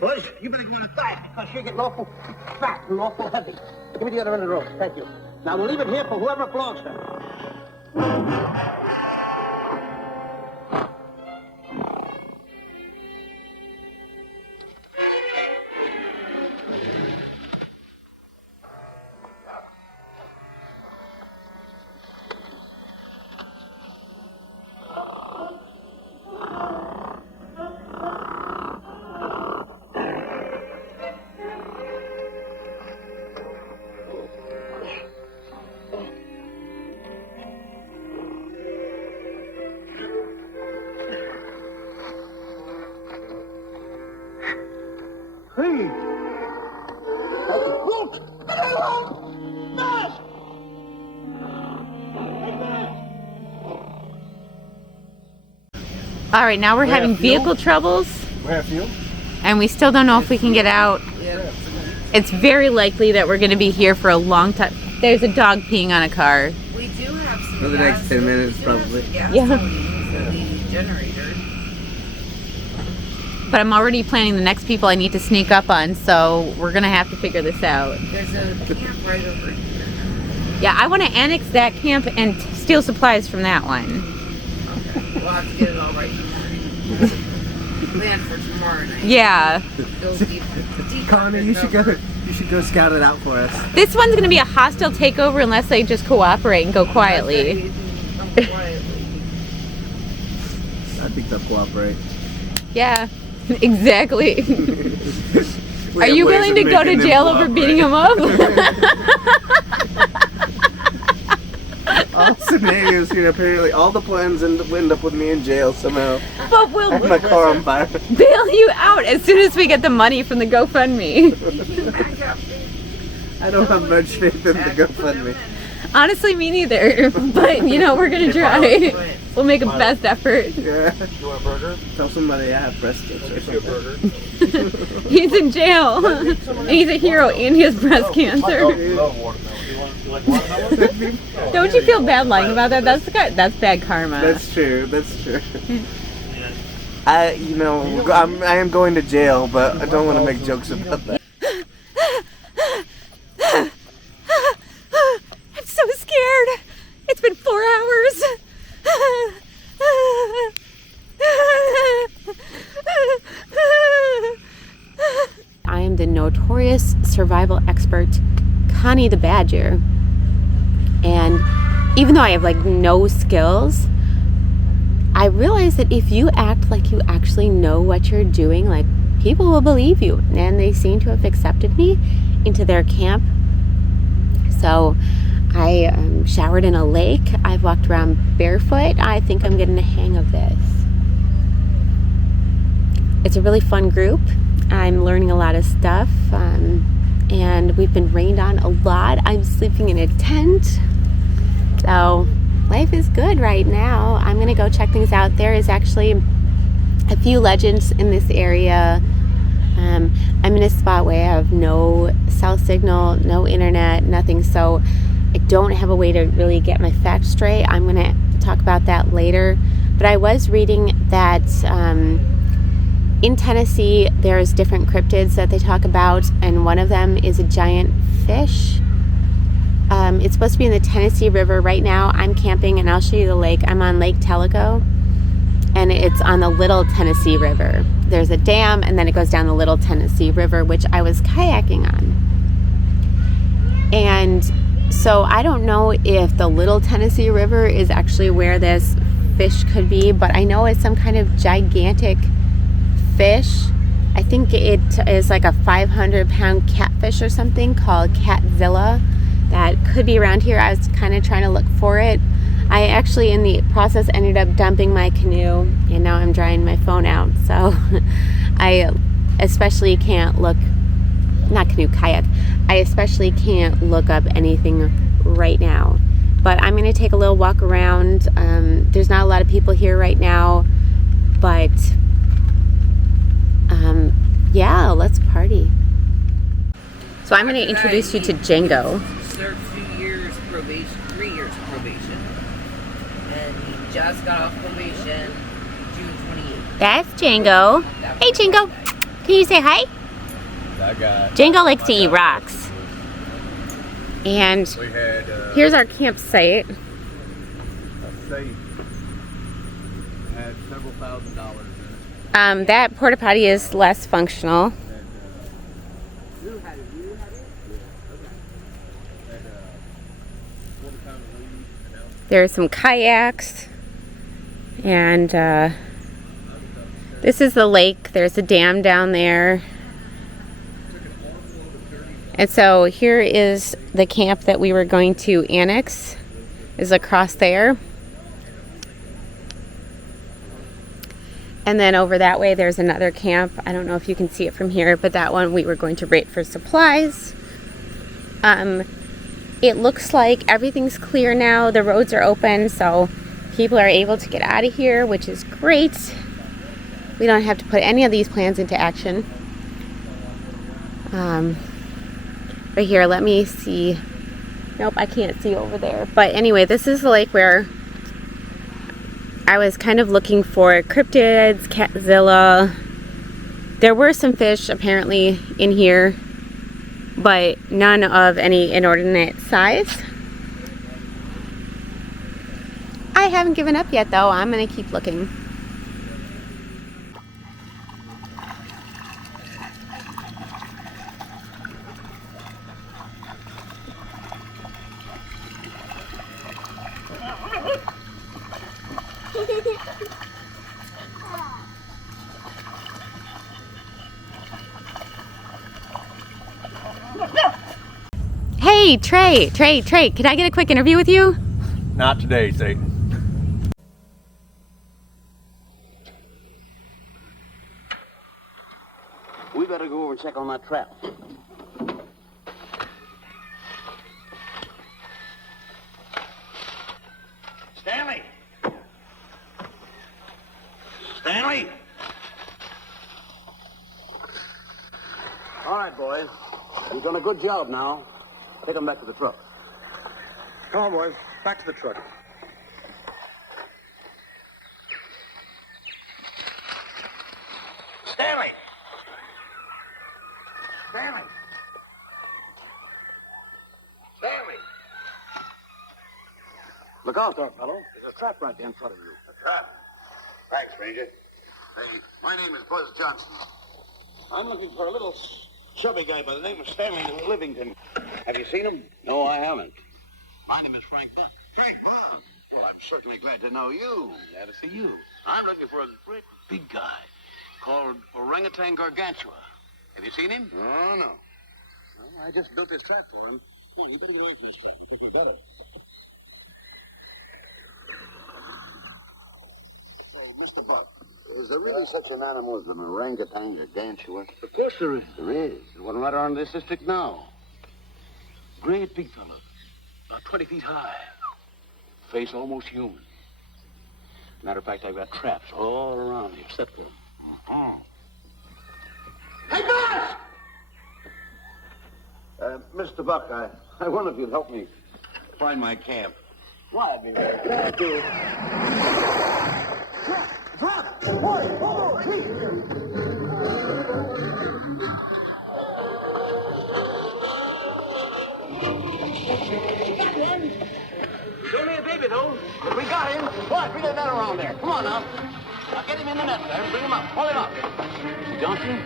Boys, you better go on a diet because you're getting awful fat and awful heavy. Give me the other end of the rope. Thank you. Now, we'll leave it here for whoever it belongs to. Hey! Brooke! Buzz! All right, now we're having vehicle troubles, and we still don't know if we can get out. It's very likely that we're going to be here for a long time. There's a dog peeing on a car. We do have some For the next 10 minutes, probably. Yeah. The generator. But I'm already planning the next people I need to sneak up on, so we're going to have to figure this out. There's a camp right over here. Yeah, I want to annex that camp and steal supplies from that one. Okay. We'll have to get it all right tomorrow. Plan for tomorrow night. Yeah. Go deep Connor, you should go scout it out for us. This one's going to be a hostile takeover unless they just cooperate and go quietly. Come quietly. I think they'll cooperate. Yeah, exactly. Are you willing to go to jail over beating him up? All scenarios here, apparently. All the plans end up with me in jail somehow. But we'll I have my car on fire. bail you out as soon as we get the money from the GoFundMe. I don't have much faith in the GoFundMe. Honestly, me neither. But, you know, we're going to try. We'll make a best effort. Yeah. You want a burger? Tell somebody I have breast cancer or Get you a something. burger. He's in jail. He's a hero and he has breast cancer. I love watermelon. You like watermelon? Don't you feel bad lying about that? That's bad karma. That's true. That's true. I am going to jail, but I don't want to make jokes about that. I'm so scared. It's been 4 hours. I am the notorious survival expert, Connie the Badger. And even though I have like no skills, I realize that if you act like you actually know what you're doing, like people will believe you. And they seem to have accepted me into their camp. So I showered in a lake. I've walked around barefoot. I think I'm getting the hang of this. It's a really fun group. I'm learning a lot of stuff. And we've been rained on a lot. I'm sleeping in a tent. So life is good right now. I'm gonna go check things out. There is actually a few legends in this area. I'm in a spot where I have no cell signal, no internet, nothing. So I don't have a way to really get my facts straight. I'm gonna talk about that later. But I was reading that in Tennessee, there's different cryptids that they talk about, and one of them is a giant fish. It's supposed to be in the Tennessee River. Right now I'm camping, and I'll show you the lake. I'm on Lake Tellico, and it's on the Little Tennessee River. There's a dam, and then it goes down the Little Tennessee River, which I was kayaking on. And so I don't know if the Little Tennessee River is actually where this fish could be, but I know it's some kind of gigantic fish. I think it is like a 500-pound catfish or something called Catzilla that could be around here. I was kind of trying to look for it. I actually in the process ended up dumping my canoe, and now I'm drying my phone out, so I especially can't look, not canoe, kayak. I especially can't look up anything right now, but I'm going to take a little walk around. There's not a lot of people here right now, but yeah, let's party. So I'm going to introduce you to Django. Served 2 years probation, 3 years probation, and he just got off probation June 28th. That's Django. Hey Django, can you say hi? Django likes to eat rocks. And here's our campsite. Had several $1,000s in it. That porta potty is less functional. There are some kayaks, and this is the lake. There's a dam down there. And so here is the camp that we were going to annex, is across there. And then over that way there's another camp. I don't know if you can see it from here, but that one we were going to rate for supplies. It looks like everything's clear now. The roads are open, so people are able to get out of here, which is great. We don't have to put any of these plans into action. Right here, let me see. Nope, I can't see over there. But anyway, this is the lake where I was kind of looking for cryptids, Catzilla. There were some fish apparently in here, but none of any inordinate size. I haven't given up yet though. I'm gonna keep looking. Hey, Trey, can I get a quick interview with you? Not today, Satan. We better go over and check on that trap. Stanley! All right, boys. You've done a good job now. Take them back to the truck. Come on, boys. Back to the truck. Stanley! Stanley! Stanley! Look out there, fellow. There's a trap right there in front of you. A trap? Thanks, Ranger. Hey, my name is Buzz Johnson. I'm looking for a little chubby guy by the name of Stanley Livingston. Have you seen him? No, I haven't. My name is Frank Buck. Frank Buck? Well, I'm certainly glad to know you. Glad to see you. I'm looking for a great big guy called Orangutan Gargantua. Have you seen him? Oh, no. Well, I just built this trap for him. Come on, you better get away from me. Better. Hey, Mr. Buck, is there really such an animal as an orangutan gargantua? Of course there is. There is. There's one right around this district now. Great big fellow. About 20 feet high. Face almost human. Matter of fact, I've got traps all around here set for him. Uh-huh. Hey, boss! Mr. Buck, I wonder if you'd help me find my camp. Why, I'd be very glad to. Drop! Boy, follow! Give me a baby, though. We got him. What? Bring that net around there. Come on, now. Now get him in the net there. Bring him up. Hold him up. Johnson,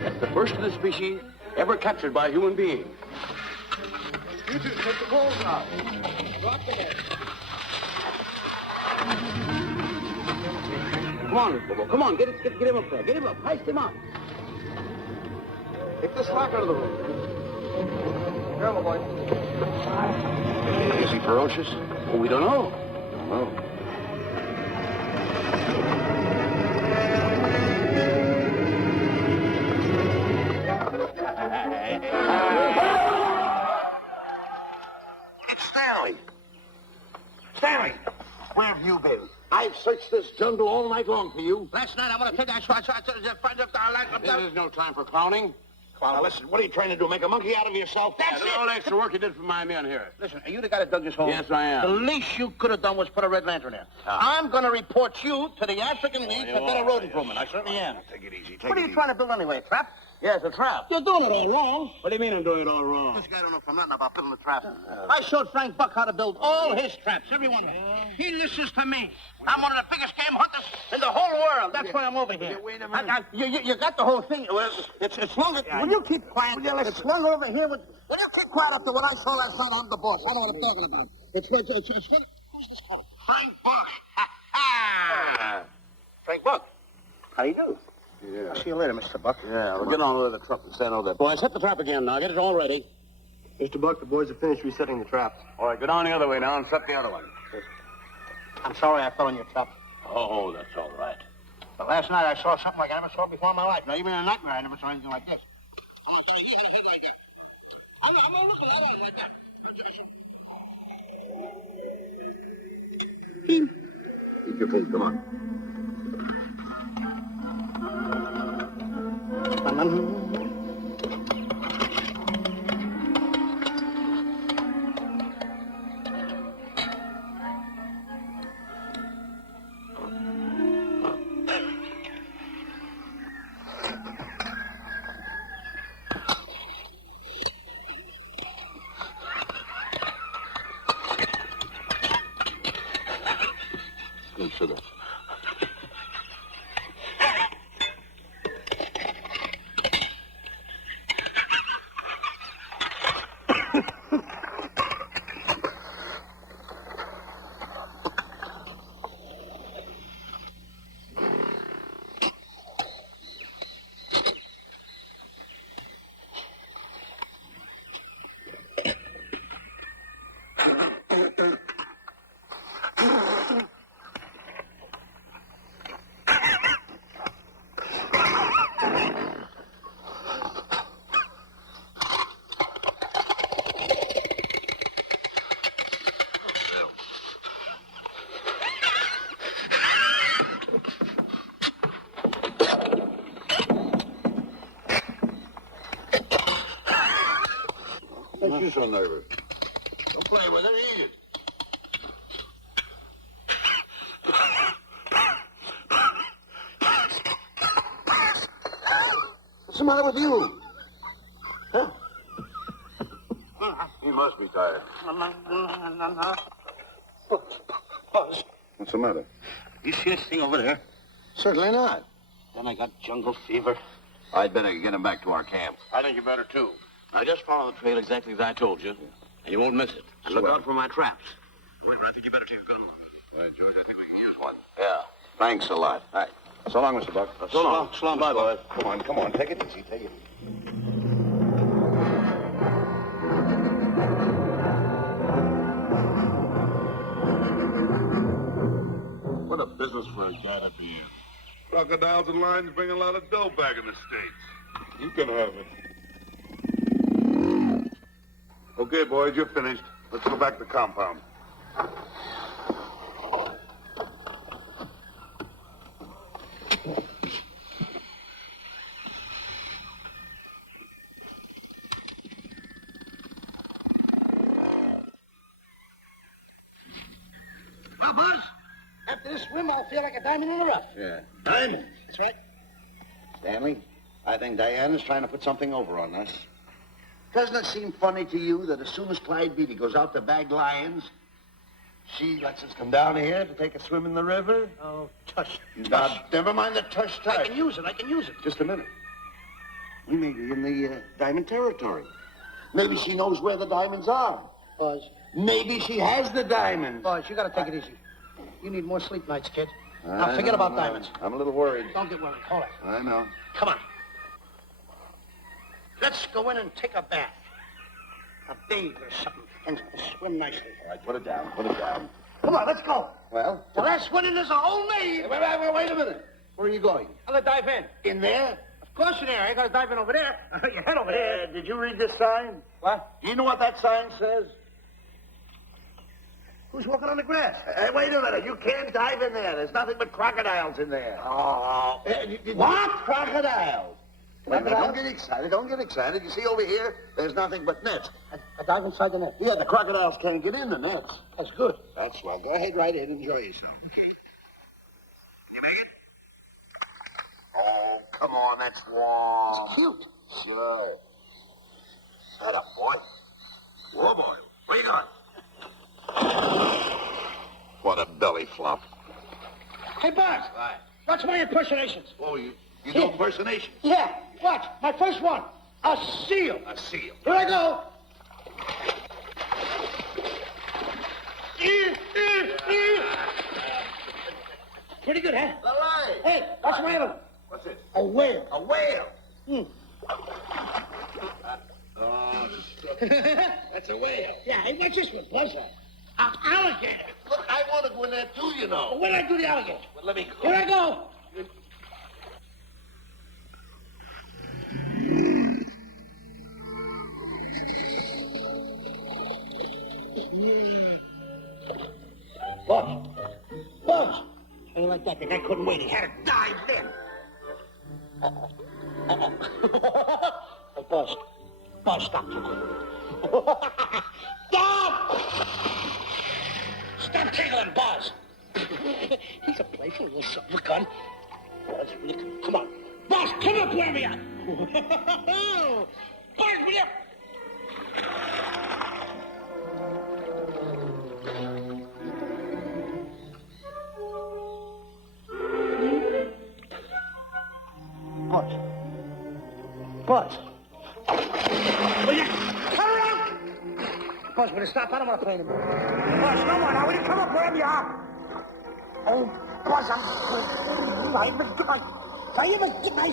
that's the first of the species ever captured by a human being. You two take the poles out. Drop the net. Come on, Bobo. Come on. Get him up there. Get him up. Heist him up. Take the slack out of the room. Here, my boy. Is he ferocious? Well, we don't know. Don't know. It's Stanley. Stanley, where have you been? I've searched this jungle all night long for you. Last night I want to take that shot. This is no time for clowning. Come on, now listen. What are you trying to do? Make a monkey out of yourself? That's All the extra work you did for my men here. Listen, are you the guy that dug this hole? Yes, I am. The least you could have done was put a red lantern in. I'm going to report you to the African League for better road improvement. I certainly am. Take it easy. What are you trying to build anyway? A trap? Yes, a trap. You're doing it all wrong. What do you mean I'm doing it all wrong? This guy don't know from nothing about building a trap. I showed Frank Buck how to build all his traps, every one of them. He listens to me. I'm one of the biggest game hunters in the whole world. That's why I'm over here. Wait a minute. You got the whole thing. It's slung. Will you keep quiet? It's slung over here. Will you keep quiet after what I saw last night? I'm the boss. I know what I'm talking about. It's who's this fellow? Frank Buck. Frank Buck. How do you do? Yeah. I'll see you later, Mr. Buck. Yeah, well, get on with the truck and stand over there. Boys, set the trap again now. Get it all ready. Mr. Buck, the boys have finished resetting the traps. All right, go down the other way now and set the other one. I'm sorry I fell in your trap. Oh, that's all right. But last night I saw something like I never saw before in my life. Now, even in a nightmare, I never saw anything like this. I'm looking like that. Keep your feet, come on. Good sugar. you so nervous? Don't play with it, eat it. What's the matter with you? Huh? He must be tired. Buzz, What's the matter? you see this thing over there? Certainly not. Then I got jungle fever. I'd better get him back to our camp. I think you better, too. Now just follow the trail exactly as I told you, and you won't miss it. And look out for my traps. However, I think you better take a gun along. Well, George, I think we can use one. Yeah. Thanks a lot. All right. So long, Mr. Buck. So long. So long, Bye, boys. boys. Come on. Take it easy. Take it easy. What a business for a guy up here. Crocodiles and lions bring a lot of dough back in the States. You can have it. Okay, boys, you're finished. Let's go back to the compound. Now, Buzz, after this swim, I'll feel like a diamond in the rough. Yeah. Diamond? That's right. Stanley, I think Diana's trying to put something over on us. Doesn't it seem funny to you that as soon as Clyde Beatty goes out to bag lions, she lets us come down here to take a swim in the river? Oh, tush. Now, never mind the tush. I can use it. Just a minute. We may be in the diamond territory. Maybe she knows where the diamonds are. Buzz. Maybe she has the diamonds. Buzz, you gotta take it easy. You need more sleep nights, kid. Now, forget about diamonds. I'm a little worried. Don't get worried. Hold it. I know. Come on. Let's go in and take a bath. A bathe or something. And swim nicely. All right, put it down. Put it down. Come on, let's go. Well? The last one in is a whole maid. Wait a minute. Where are you going? I'm gonna dive in. In there? Of course in there. I ain't gonna dive in over there. Your head over there. Did you read this sign? What? Do you know what that sign says? Who's walking on the grass? Wait a minute. You can't dive in there. There's nothing but crocodiles in there. Oh. What? Crocodiles? Don't get excited. Don't get excited. You see over here, there's nothing but nets. I dive inside the net. Yeah, the crocodiles can't get in the nets. That's good. That's swell. Go ahead right in. Enjoy yourself. Okay. You make it? Oh, come on. That's warm. It's cute. Sure. Shut up, boy. Whoa, boy. Where you going? What a belly flop. Hey, Buzz. Right. Watch my impersonations. Oh, you do impersonations? Yeah. Watch. My first one. A seal. A seal. Here I go. Pretty good, huh? All right. Hey, watch my other one. What's it? A whale. A whale. Oh, That's a whale. yeah, hey, watch this one, Buzz. An alligator. Look, I want to go in there too, you know. Where did I do the alligator? Well, let me go. Here I go. Buzz. Buzz. How you like that? The guy couldn't wait. He had to dive in. Hey, Buzz. Buzz, stop. Stop! Stop tickling Buzz. He's a playful little son of a gun. Buzz, come on. Buzz, come up where we are. Buzz, will you? Buzz. Buzz. Will you come around? Buzz, will you stop? I don't want to play anymore. Buzz, no more now. Will you come up wherever you are? Oh, Buzz, I even get my...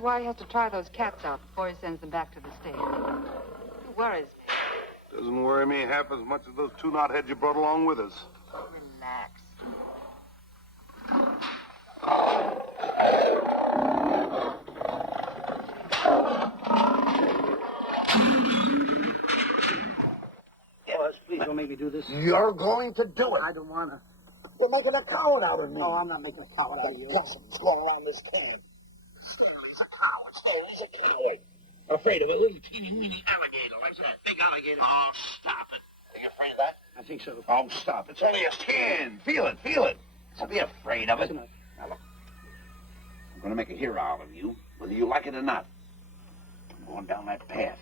Why he has to try those cats out before he sends them back to the state. It worries me. Doesn't worry me half as much as those two knotheads you brought along with us. Relax. Boss, please don't make me do this. You're going to do it. I don't wanna. You're making a coward out of me. No, I'm not making a coward out of you. Gossip's going around this camp. Stanley's a coward. Stanley's a coward. Afraid of a little teeny-weeny alligator like that. Big alligator. Oh, stop it. Are you afraid of that? I think so. Oh, stop. It's only a skin. Feel it, feel it. Don't be afraid of it. Now, look. I'm going to make a hero out of you, whether you like it or not. I'm going down that path.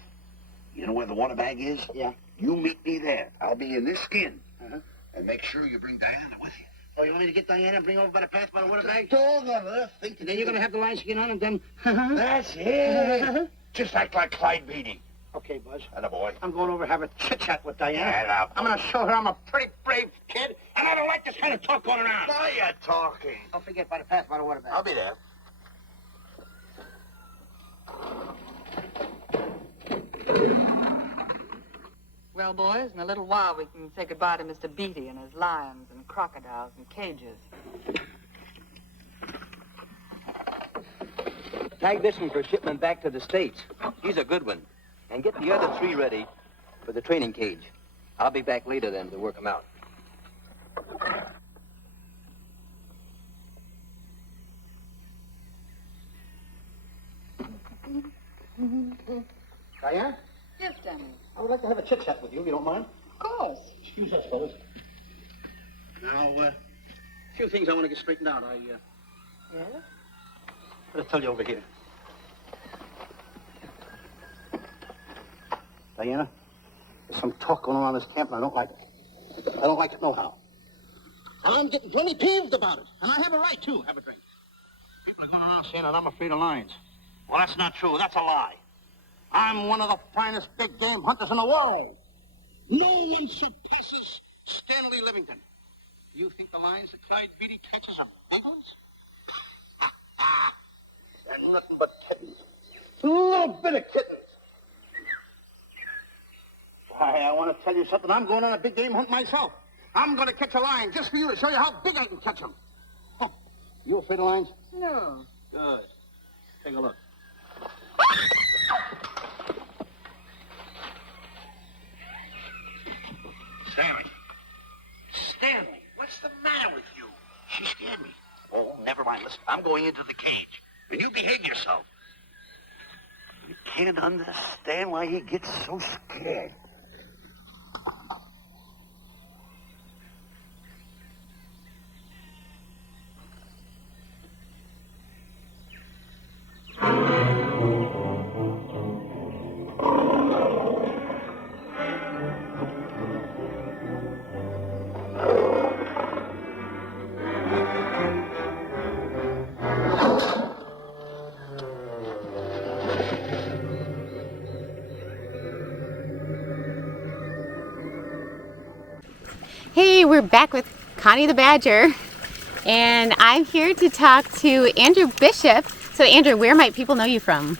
You know where the water bag is? Yeah. You meet me there. I'll be in this skin. And make sure you bring Diana with you. Oh, you want me to get Diana and bring her over by the path by the water bag? Dog on earth. Think And then you're going to have the lion skin on and then... That's it. Just act like Clyde Beatty. Okay, Buzz. Attaboy. I'm going over to have a chit-chat with Diana. Attaboy. I'm going to show her I'm a pretty brave kid, and I don't like this kind of talk going around. Now you're talking. Don't forget by the path by the water bag. I'll be there. Well, boys, in a little while we can say goodbye to Mr. Beatty and his lions and crocodiles and cages. Tag this one for shipment back to the States. He's a good one. And get the other 3 ready for the training cage. I'll be back later then to work them out. Diana? Yes, Stanley. I would like to have a chit-chat with you, if you don't mind. Of course. Excuse us, fellas. Now, a few things I want to get straightened out. Yes? I'll tell you over here. Diana, there's some talk going on in this camp, and I don't like it. I don't like it no how. I'm getting plenty peeved about it, and I have a right to have a drink. People are going around saying that I'm afraid of lions. Well, that's not true. That's a lie. I'm one of the finest big game hunters in the world. No one surpasses Stanley Livingston. You think the lions that Clyde Beatty catches are big ones? They're nothing but kittens. A little bit of kittens. Why, I want to tell you something. I'm going on a big game hunt myself. I'm going to catch a lion just for you to show you how big I can catch them. You afraid of lions? No. Good. Take a look. Stanley. Stanley, what's the matter with you? She scared me. Oh, never mind. Listen, I'm going into the cage. And you behave yourself. You can't understand why he gets so scared. Hey, we're back with Connie the Badger, and I'm here to talk to Andrew Bishop. So Andrew, where might people know you from?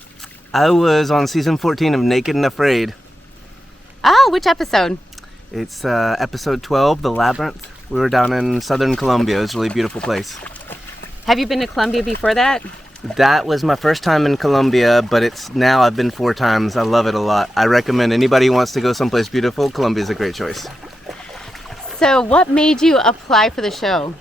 I was on season 14 of Naked and Afraid. Oh, which episode? It's episode 12, The Labyrinth. We were down in southern Colombia. It was a really beautiful place. Have you been to Colombia before that? That was my first time in Colombia, but now I've been 4 times. I love it a lot. I recommend anybody who wants to go someplace beautiful, Colombia is a great choice. So what made you apply for the show?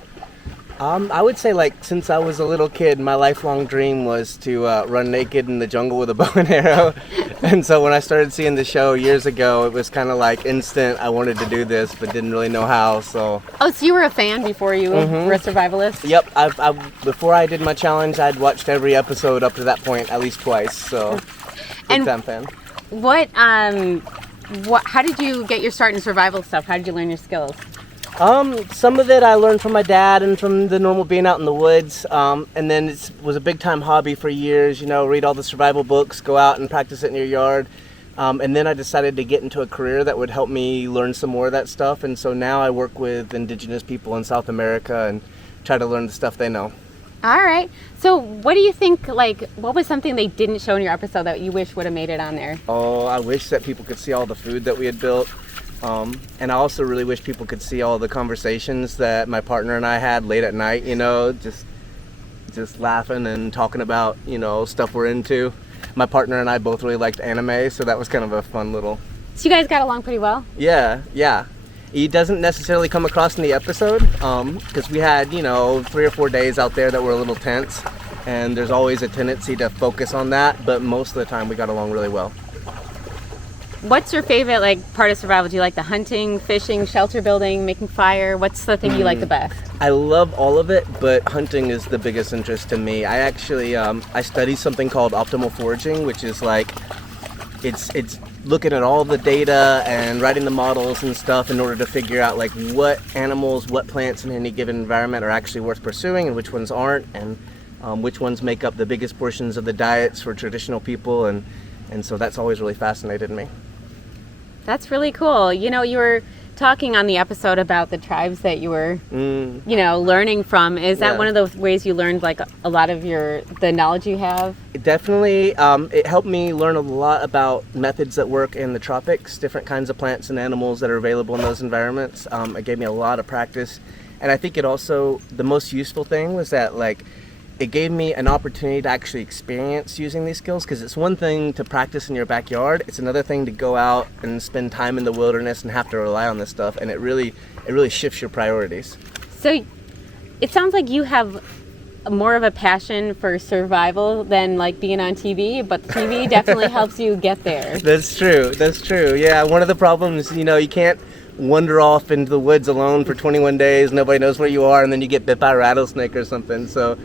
I would say, since I was a little kid, my lifelong dream was to run naked in the jungle with a bow and arrow. And so when I started seeing the show years ago, it was kind of instant. I wanted to do this, but didn't really know how, so... Oh, so you were a fan before you were a survivalist? Yep. Before I did my challenge, I'd watched every episode up to that point at least twice, so big time fan. How did you get your start in survival stuff? How did you learn your skills? Some of it I learned from my dad and from the normal being out in the woods. And then it was a big time hobby for years, read all the survival books, go out and practice it in your yard. And then I decided to get into a career that would help me learn some more of that stuff. And so now I work with indigenous people in South America and try to learn the stuff they know. All right. So what do you think, like, what was something they didn't show in your episode that you wish would have made it on there? Oh, I wish that people could see all the food that we had built. And I also really wish people could see all the conversations that my partner and I had late at night, you know, just laughing and talking about, you know, stuff we're into. My partner and I both really liked anime, so that was kind of a fun little... So you guys got along pretty well? Yeah. He doesn't necessarily come across in the episode, because we had, you know, 3 or 4 days out there that were a little tense, and there's always a tendency to focus on that, but most of the time we got along really well. What's your favorite, like, part of survival? Do you like the hunting, fishing, shelter building, making fire? What's the thing you like the best? I love all of it, but hunting is the biggest interest to me. I actually, I study something called optimal foraging, which is like, it's looking at all the data and writing the models and stuff in order to figure out like what animals, what plants in any given environment are actually worth pursuing and which ones aren't, and which ones make up the biggest portions of the diets for traditional people, and so that's always really fascinated me. That's really cool. You know, you were talking on the episode about the tribes that you were, you know, learning from. Is that one of those ways you learned like a lot of the knowledge you have? Definitely. It helped me learn a lot about methods that work in the tropics, different kinds of plants and animals that are available in those environments. It gave me a lot of practice. And I think it also, the most useful thing was that like, it gave me an opportunity to actually experience using these skills, because it's one thing to practice in your backyard, it's another thing to go out and spend time in the wilderness and have to rely on this stuff, and it really shifts your priorities. So it sounds like you have more of a passion for survival than like being on TV, but TV definitely helps you get there. That's true. Yeah, one of the problems, you know, you can't wander off into the woods alone for 21 days, nobody knows where you are, and then you get bit by a rattlesnake or something. So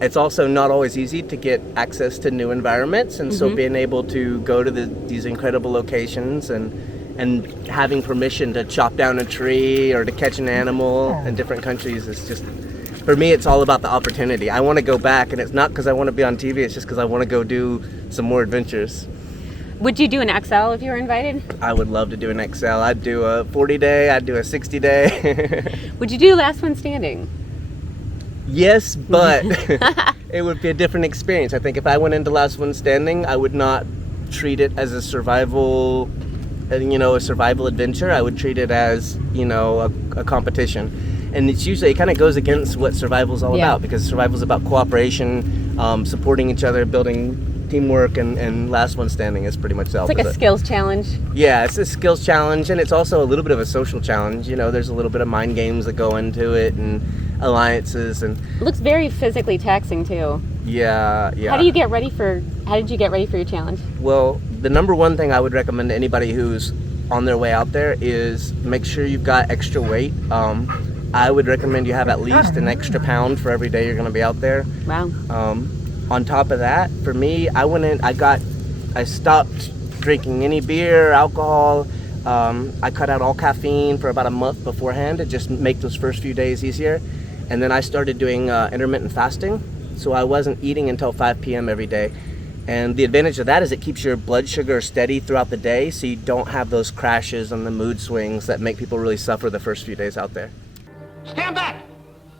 it's also not always easy to get access to new environments, and so being able to go to these incredible locations and having permission to chop down a tree or to catch an animal in different countries is just, for me, it's all about the opportunity. I want to go back, and it's not because I want to be on TV, it's just because I want to go do some more adventures. Would you do an XL if you were invited? I would love to do an XL. I'd do a 40-day, I'd do a 60-day. Would you do Last One Standing? Yes, but it would be a different experience. I think if I went into Last One Standing, I would not treat it as a survival adventure. I would treat it as, you know, a competition. And it kind of goes against what survival's all about, because survival's about cooperation, supporting each other, building teamwork, and Last One Standing is pretty much the opposite. It's like a skills challenge. Yeah, it's a skills challenge, and it's also a little bit of a social challenge. You know, there's a little bit of mind games that go into it, and alliances, and it looks very physically taxing too. Yeah. How did you get ready for your challenge? Well, the number one thing I would recommend to anybody who's on their way out there is make sure you've got extra weight. I would recommend you have at least an extra pound for every day you're going to be out there. Wow. On top of that, for me, I stopped drinking any beer, alcohol. I cut out all caffeine for about a month beforehand to just make those first few days easier. And then I started doing intermittent fasting. So I wasn't eating until 5 p.m. every day. And the advantage of that is it keeps your blood sugar steady throughout the day, so you don't have those crashes and the mood swings that make people really suffer the first few days out there. Stand back!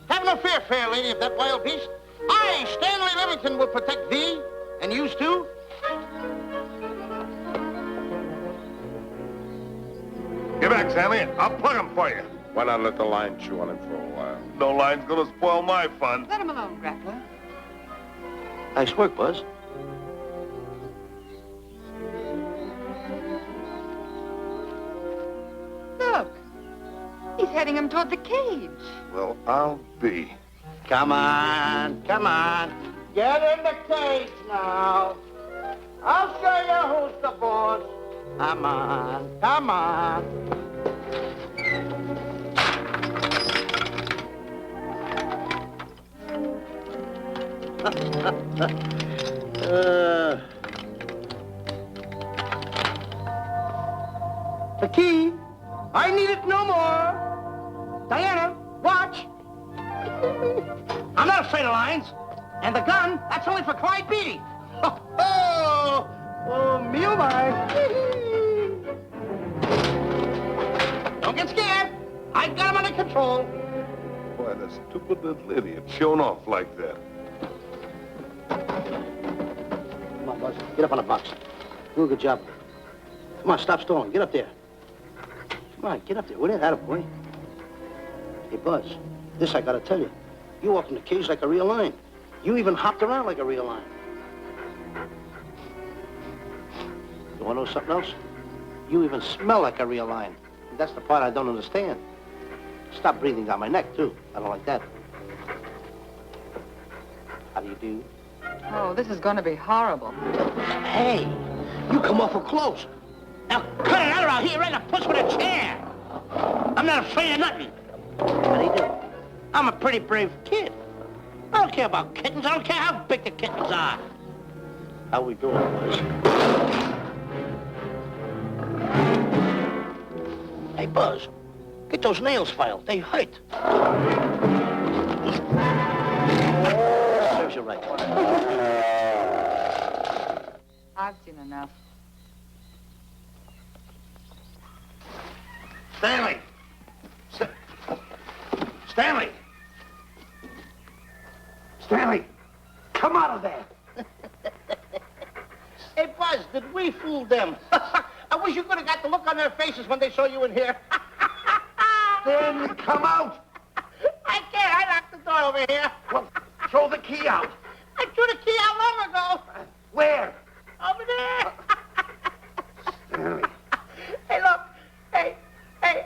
Have no fear, fair lady of that wild beast. I, Stanley Livingston, will protect thee, and yous too. Get back, Stanley. I'll plug him for you. Why not let the line chew on him for a while? No line's gonna spoil my fun. Let him alone, Grappler. Nice work, Buzz. Look. He's heading him toward the cage. Well, I'll be. Come on. Get in the cage now. I'll show you who's the boss. Come on. The key. I need it no more. Diana, watch. I'm not afraid of lions. And the gun, that's only for Clyde Beatty. Oh, me oh my. Don't get scared. I've got him under control. Boy, by that stupid little idiot showing off like that. Come on, Buzz. Get up on the box. Do a good job. Come on, stop stalling. Get up there. Come on, get up there. With it, attaboy. Hey, Buzz, this I gotta tell you. You walked in the cage like a real lion. You even hopped around like a real lion. You wanna know something else? You even smell like a real lion. That's the part I don't understand. Stop breathing down my neck, too. I don't like that. How do you do? Oh, this is going to be horrible. Hey, you come awful close. Now, cut it out around here, right in the puss with a chair. I'm not afraid of nothing. How do you do? I'm a pretty brave kid. I don't care about kittens. I don't care how big the kittens are. How we doing, boys? Hey, Buzz, get those nails filed. They hurt. Serves you right. I've seen enough. Stanley! Stanley! Stanley! Come out of there! Hey, Buzz, did we fool them? I wish you could have got the look on their faces when they saw you in here. Stanley, come out! I can't. I locked the door over here. Well, throw the key out. I threw the key out long ago. Where? Over there. Stanley. Hey, look. Hey,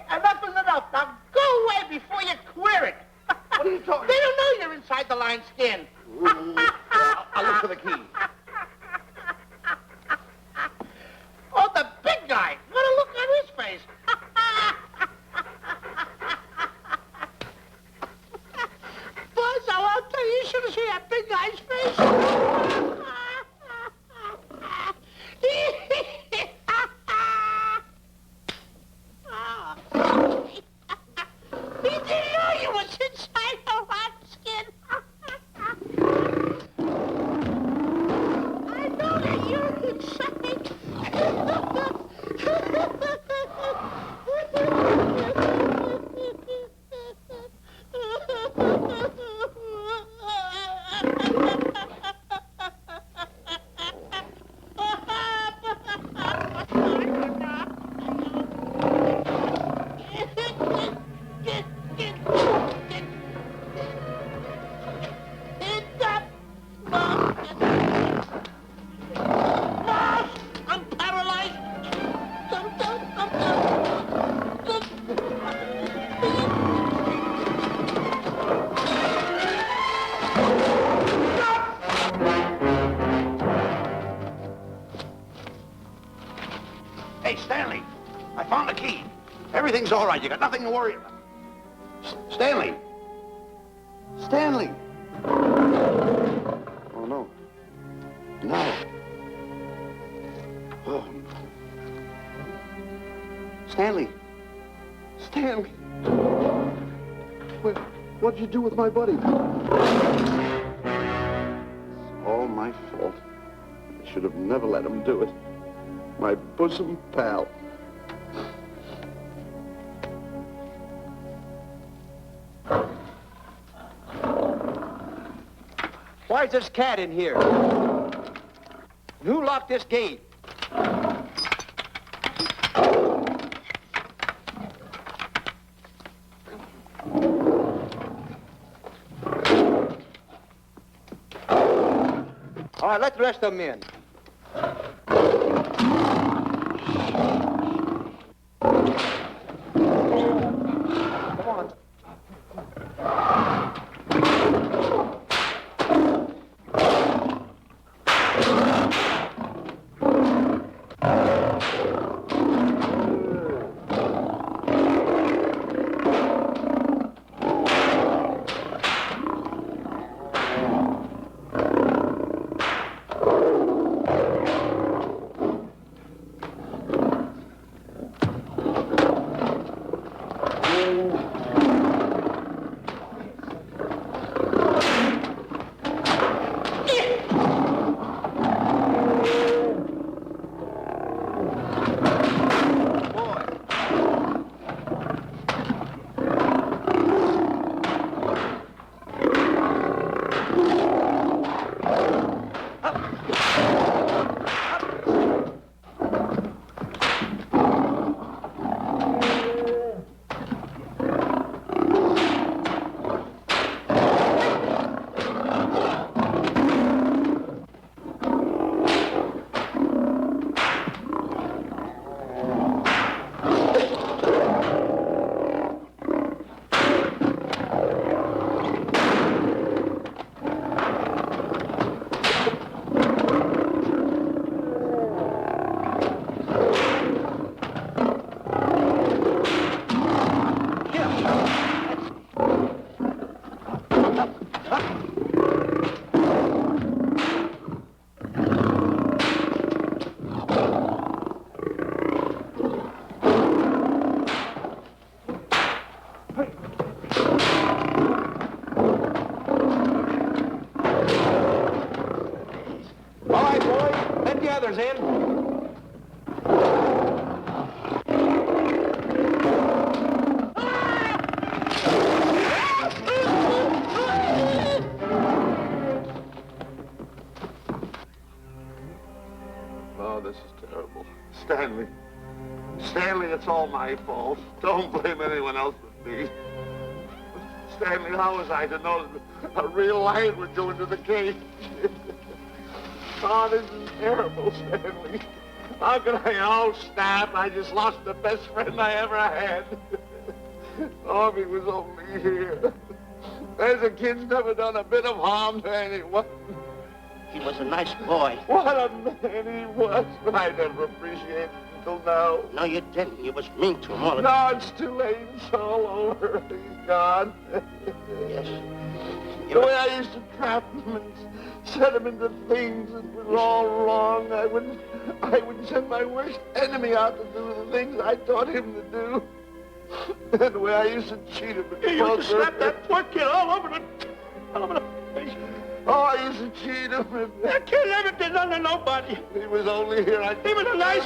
enough is enough. Now go away before you queer it. What are you talking? They don't know you're inside the lion's skin. I'll look for the key. Oh, the big guy. What a look on his face. Buzz, I'll tell you, you should have seen that big guy's face. He didn't know you was inside the lion's skin. I know that you're inside. I'm paralyzed. Hey, Stanley, I found the key. Everything's all right. You got nothing to worry about. Stanley. Stanley. Oh, no. No. Oh. Stanley. Stanley. What'd you do with my buddy? It's all my fault. I should have never let him do it. My bosom pal. Why is this cat in here? Who locked this gate? All right, let the rest of them in. Come on. others in. Oh, this is terrible. Stanley. Stanley, it's all my fault. Don't blame anyone else but me. Stanley, how was I to know that a real lion would go into the cage? Oh, this is terrible, Stanley. How could I? Oh, snap. I just lost the best friend I ever had. Oh, if he was only here. There's a kid's never done a bit of harm to anyone. He was a nice boy. What a man he was. I never appreciated it until now. No, you didn't. You was mean to him all the No, time. it's too late. It's all over. He's gone. Yes. The way I used to trap him and set him into things that was all wrong. I would send my worst enemy out to do the things I taught him to do. And the way I used to cheat him. You used to slap that poor kid all over the face. Oh, I used to cheat him. That kid never did nothing to nobody. He was only here. He was a nice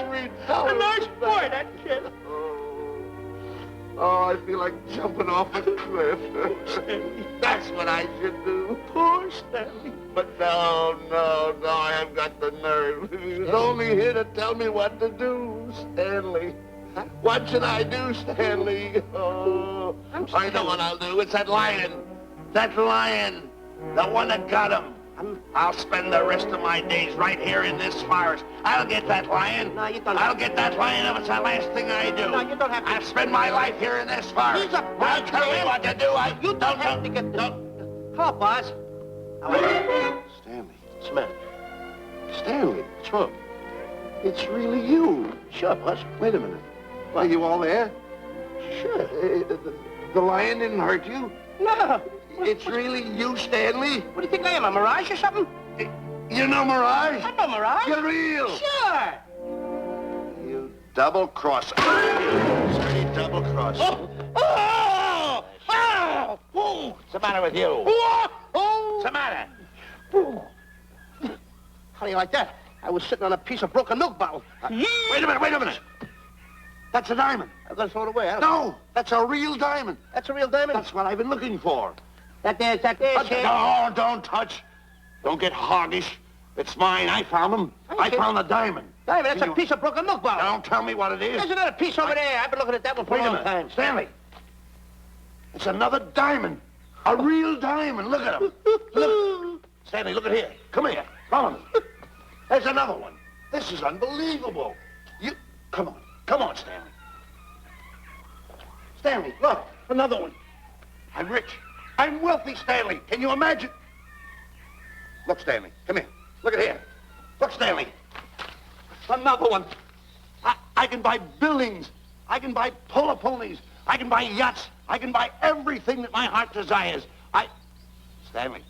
boy, that kid. Oh, I feel like jumping off a cliff. That's what I should do. Poor Stanley. But no, I haven't got the nerve. He was only here to tell me what to do, Stanley. What should I do, Stanley? Oh, I know what I'll do. It's that lion. That lion. The one that got him. I'll spend the rest of my days right here in this forest. I'll get that lion. No, you don't I'll get that lion if it's the last thing I do. No, you don't have to. I'll spend my life here in this forest. He's a I'll tell me what to do. You don't have to get the... Come on, boss. Stanley. What's the matter? Stanley, what's wrong? It's really you. Sure, boss. Wait a minute. Are you all there? Sure. The lion didn't hurt you? No. It's really you, Stanley? What do you think I am, a mirage or something? You know Mirage? I know Mirage. You're real. Sure. You double-cross. Straight double-cross. Oh! What's the matter with you? What's the matter? How do you like that? I was sitting on a piece of broken milk bottle. Wait a minute. That's a diamond. I'm going to throw it away. No, that's a real diamond. That's a real diamond? That's what I've been looking for. That there, kid. No, don't touch. Don't get hoggish. It's mine. I found them. I found the diamond. Diamond, that's a piece of broken milk bottle. Don't tell me what it is. There's another piece over there. I've been looking at that one for a long time. Stanley. It's another diamond. A real diamond. Look at him. Look. Stanley, look at here. Come here. Follow me. There's another one. This is unbelievable. Come on, Stanley. Stanley, look. Another one. I'm rich. I'm wealthy, Stanley. Can you imagine? Look, Stanley. Come here. Look at here. Look, Stanley. Another one. I can buy buildings. I can buy polo ponies. I can buy yachts. I can buy everything that my heart desires. Stanley,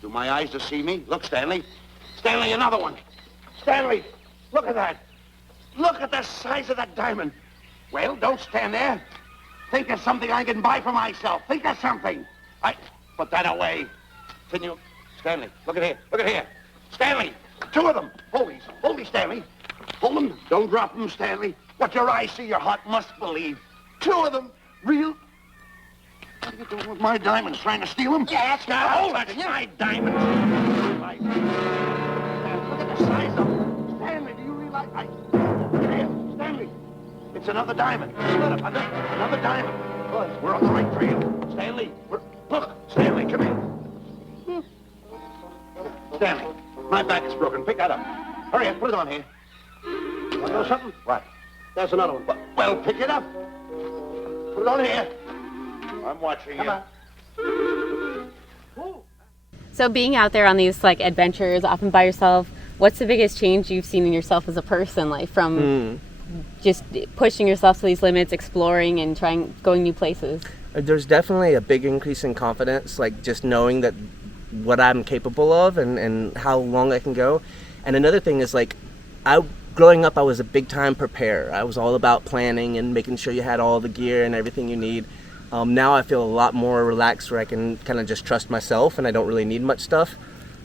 do my eyes deceive me? Look, Stanley. Stanley, another one. Stanley, look at that. Look at the size of that diamond. Well, don't stand there. Think of something I can buy for myself. Think of something. Put that away. Can you... Stanley, look at here. Look at here. Stanley, two of them. Hold these, Stanley. Hold them. Don't drop them, Stanley. What your eyes see, your heart must believe. Two of them. Real... What are you doing with my diamonds? Trying to steal them? Yeah, that's not... Oh, that's my diamonds. Look at the size of them. Stanley, do you realize... Here, Stanley. It's another diamond. Another diamond. Look, we're on the right trail. Stanley, look, Stanley, come here. Stanley, my back is broken. Pick that up. Hurry up, put it on here. Want to know something? What? There's another one. Well, pick it up. Put it on here. I'm watching you. So being out there on these like adventures, often by yourself, what's the biggest change you've seen in yourself as a person, like from just pushing yourself to these limits, exploring and going new places? There's definitely a big increase in confidence, like just knowing that what I'm capable of and how long I can go. And another thing is like, growing up, I was a big time preparer. I was all about planning and making sure you had all the gear and everything you need. Now I feel a lot more relaxed where I can kind of just trust myself and I don't really need much stuff.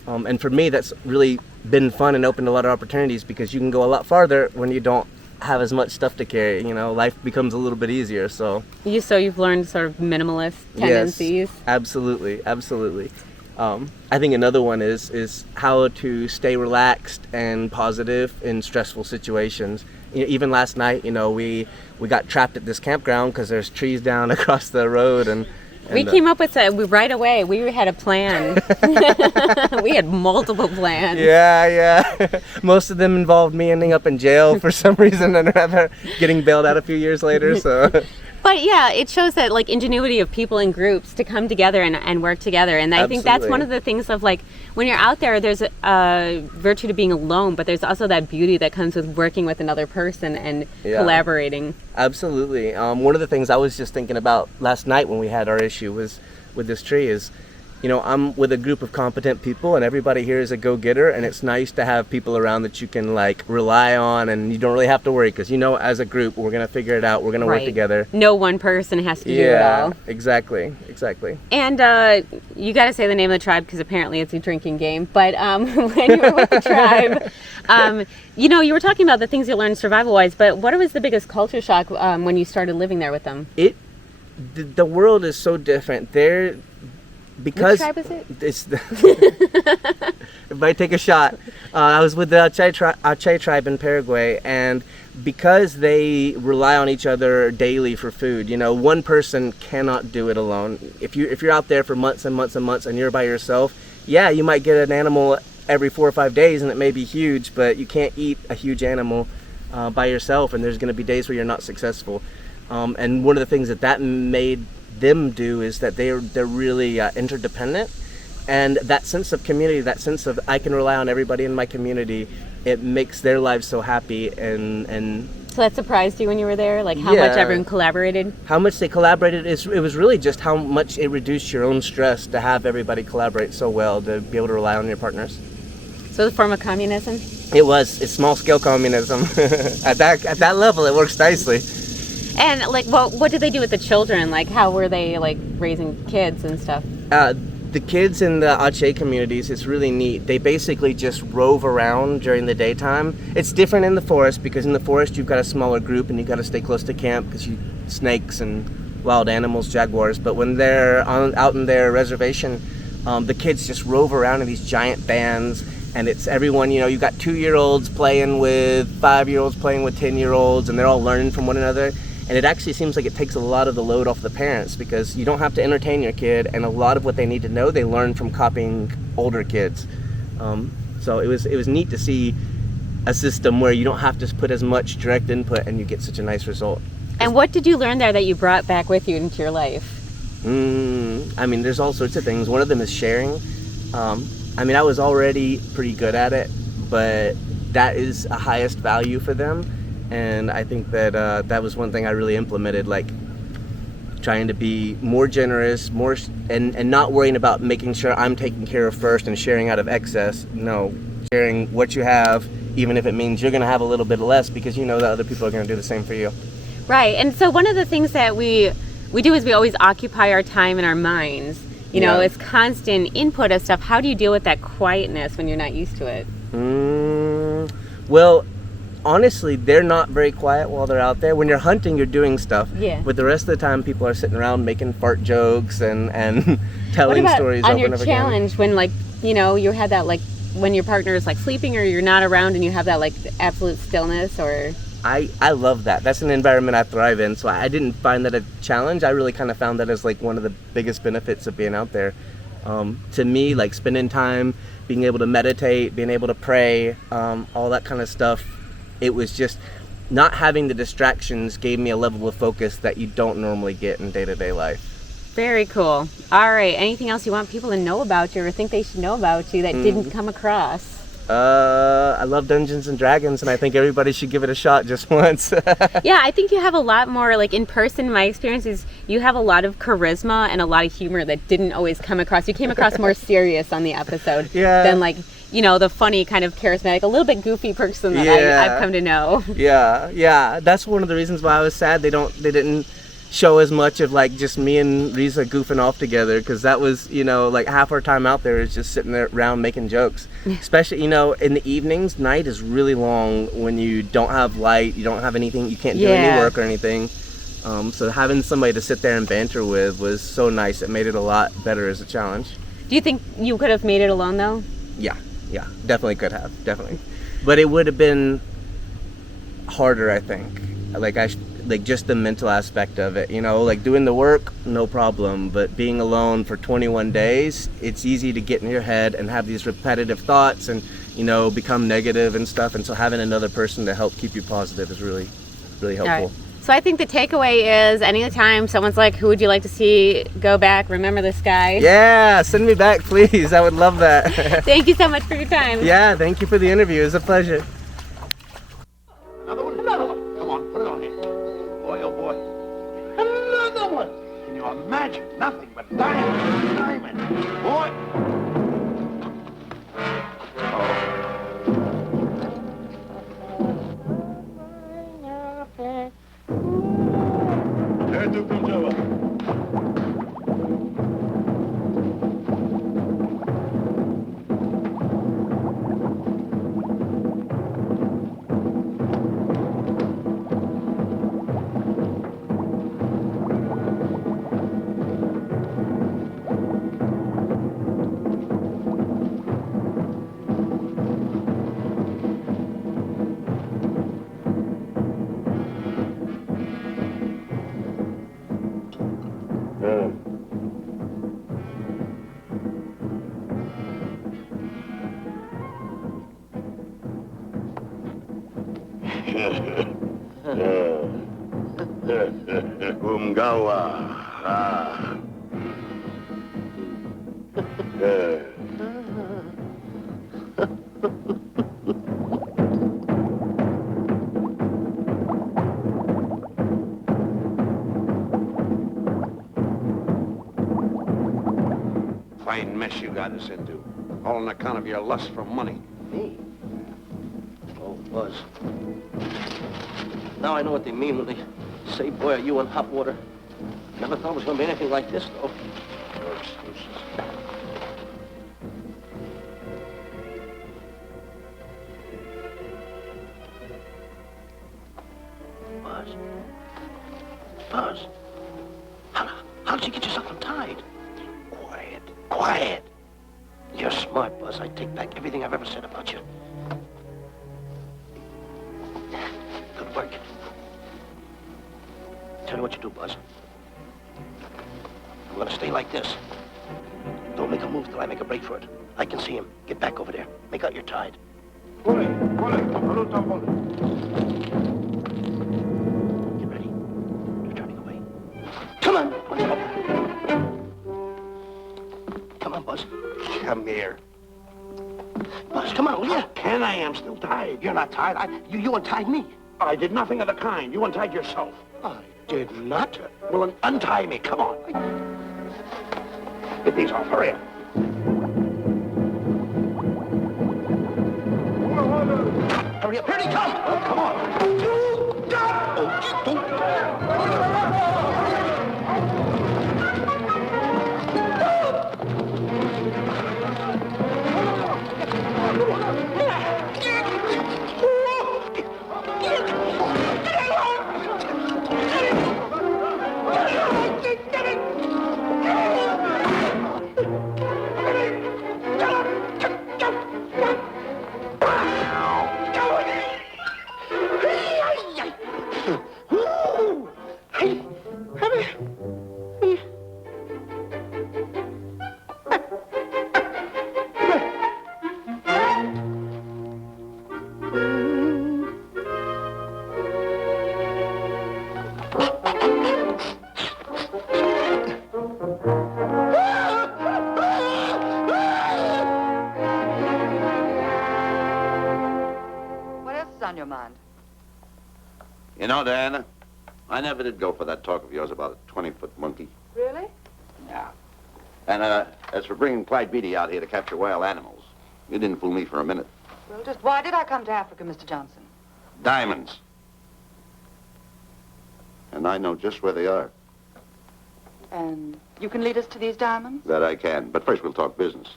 And for me, that's really been fun and opened a lot of opportunities because you can go a lot farther when you don't have as much stuff to carry. You know, life becomes a little bit easier. So you've learned sort of minimalist tendencies. Yes, absolutely. I think another one is how to stay relaxed and positive in stressful situations. Even last night, we got trapped at this campground because there's trees down across the road, and we came up with right away. We had a plan. We had multiple plans. Yeah. Most of them involved me ending up in jail for some reason and rather getting bailed out a few years later. So. But yeah, it shows that like ingenuity of people in groups to come together and work together. And I think that's one of the things of like when you're out there, there's a virtue to being alone, but there's also that beauty that comes with working with another person and collaborating. Absolutely. One of the things I was just thinking about last night when we had our issue was with this tree is, I'm with a group of competent people and everybody here is a go-getter, and it's nice to have people around that you can like rely on and you don't really have to worry because as a group we're going to figure it out, we're going to work together. No one person has to do it all. Exactly. And you got to say the name of the tribe because apparently it's a drinking game, but when you were with the tribe, you were talking about the things you learned survival-wise, but what was the biggest culture shock when you started living there with them? The world is so different. Because which tribe is it? If I take a shot, I was with the Achay tribe in Paraguay, and because they rely on each other daily for food, one person cannot do it alone. If you're out there for months and months and months and you're by yourself, you might get an animal every 4 or 5 days and it may be huge, but you can't eat a huge animal by yourself, and there's going to be days where you're not successful. And one of the things that made them do is that they're really interdependent, and that sense of community, that sense of I can rely on everybody in my community, it makes their lives so happy. And so that surprised you when you were there, like how much everyone collaborated? How much they collaborated, it was really just how much it reduced your own stress to have everybody collaborate so well, to be able to rely on your partners. So the form of communism? It's small scale communism. At that level it works nicely. And like, what did they do with the children? Like, how were they like raising kids and stuff? The kids in the Achay communities, it's really neat. They basically just rove around during the daytime. It's different in the forest because in the forest you've got a smaller group and you've got to stay close to camp because snakes and wild animals, jaguars. But when they're out in their reservation, the kids just rove around in these giant bands. And it's everyone, you got 2-year-olds playing with 5-year-olds playing with 10-year-olds, and they're all learning from one another. And it actually seems like it takes a lot of the load off the parents because you don't have to entertain your kid, and a lot of what they need to know they learn from copying older kids. So it was neat to see a system where you don't have to put as much direct input and you get such a nice result. And what did you learn there that you brought back with you into your life? There's all sorts of things. One of them is sharing. I was already pretty good at it, but that is a highest value for them. And I think that that was one thing I really implemented, like trying to be more generous, and not worrying about making sure I'm taken care of first and sharing out of excess. No, sharing what you have, even if it means you're going to have a little bit less because you know that other people are going to do the same for you. Right. And so one of the things that we do is we always occupy our time and our minds. It's constant input of stuff. How do you deal with that quietness when you're not used to it? Well, honestly, they're not very quiet while they're out there. When you're hunting, you're doing stuff. Yeah. But the rest of the time, people are sitting around making fart jokes and telling stories over and over again. On your challenge, when you had that when your partner is sleeping or you're not around and you have that absolute stillness, or. I love that. That's an environment I thrive in. So I didn't find that a challenge. I really kind of found that as one of the biggest benefits of being out there. To me, spending time, being able to meditate, being able to pray, all that kind of stuff. It was just not having the distractions gave me a level of focus that you don't normally get in day-to-day life. Very cool. All right. Anything else you want people to know about you or think they should know about you that didn't come across? I love Dungeons and Dragons, and I think everybody should give it a shot just once. Yeah, I think you have a lot more, in person, my experience is you have a lot of charisma and a lot of humor that didn't always come across. You came across more serious on the episode than the funny kind of charismatic, a little bit goofy person that I've come to know. Yeah. That's one of the reasons why I was sad they didn't show as much of like just me and Riza goofing off together, because that was, you know, like half our time out there is just sitting there around making jokes. Especially, you know, in the evenings, night is really long when you don't have light, you don't have anything, you can't do any work or anything. So having somebody to sit there and banter with was so nice. It made it a lot better as a challenge. Do you think you could have made it alone though? Yeah, definitely could have, definitely. But it would have been harder, I think. Like just the mental aspect of it, you know, like doing the work, no problem, but being alone for 21 days, it's easy to get in your head and have these repetitive thoughts and, you know, become negative and stuff. And so having another person to help keep you positive is really, really helpful. So I think the takeaway is anytime someone's like, who would you like to see go back, remember this guy? Yeah, send me back, please. I would love that. Thank you so much for your time. Yeah, thank you for the interview. It was a pleasure. Another one? Come on, put it on here. Boy, oh boy. Another one! Can you imagine? Nothing but diamond. Boy! There comes over. Umgawa. Ah. Fine mess you got us into. All on account of your lust for money. Me? Oh, Buzz. Now I know what they mean when they say, boy, are you in hot water. Never thought it was going to be anything like this, though. Your excuses. Buzz. How did you get yourself untied? Quiet. You're smart, Buzz. I take back everything I've ever said about you. Good work. Tell me what you do, Buzz. I'm gonna stay like this. Don't make a move till I make a break for it. I can see him. Get back over there. Make out you're tied. Get ready. You're turning away. Come on. Come on, Buzz. Come here. Buzz, come on, will you? Can I? I'm still tied. You're not tied. You untied me. I did nothing of the kind. You untied yourself. I did not. Well, untie me. Come on. Get these off. Hurry up. Hurry up. Here he comes. Oh, come on. On your mind? You know, Diana, I never did go for that talk of yours about a 20-foot monkey. Really? Yeah. And as for bringing Clyde Beatty out here to capture wild animals, you didn't fool me for a minute. Well, just why did I come to Africa, Mr. Johnson? Diamonds. and I know just where they are. And you can lead us to these diamonds? That I can. But first we'll talk business.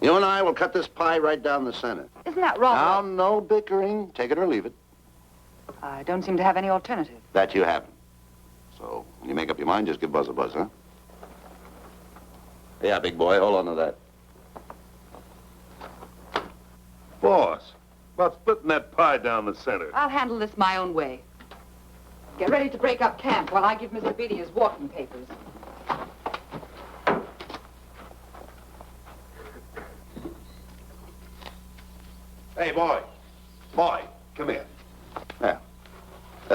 You and I will cut this pie right down the center. Isn't that wrong? Now, no bickering. Take it or leave it. I don't seem to have any alternative. That you haven't. So, when you make up your mind, just give Buzz a buzz, huh? Yeah, big boy, hold on to that. Boss, about splitting that pie down the center. I'll handle this my own way. Get ready to break up camp while I give Mr. Beatty his walking papers. Hey, boy. Boy, come here. Yeah.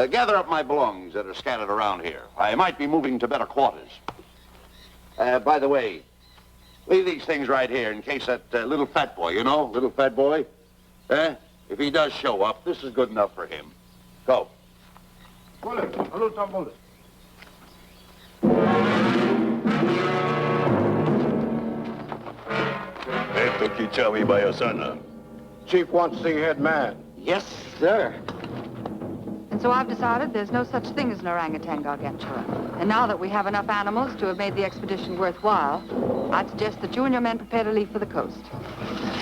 Gather up my belongings that are scattered around here. I might be moving to better quarters. By the way, leave these things right here in case that little fat boy, you know, little fat boy, if he does show up, this is good enough for him. Go. Chief wants to see head man. Yes, sir. And so I've decided there's no such thing as an orangutan gargantua. And now that we have enough animals to have made the expedition worthwhile, I'd suggest that you and your men prepare to leave for the coast.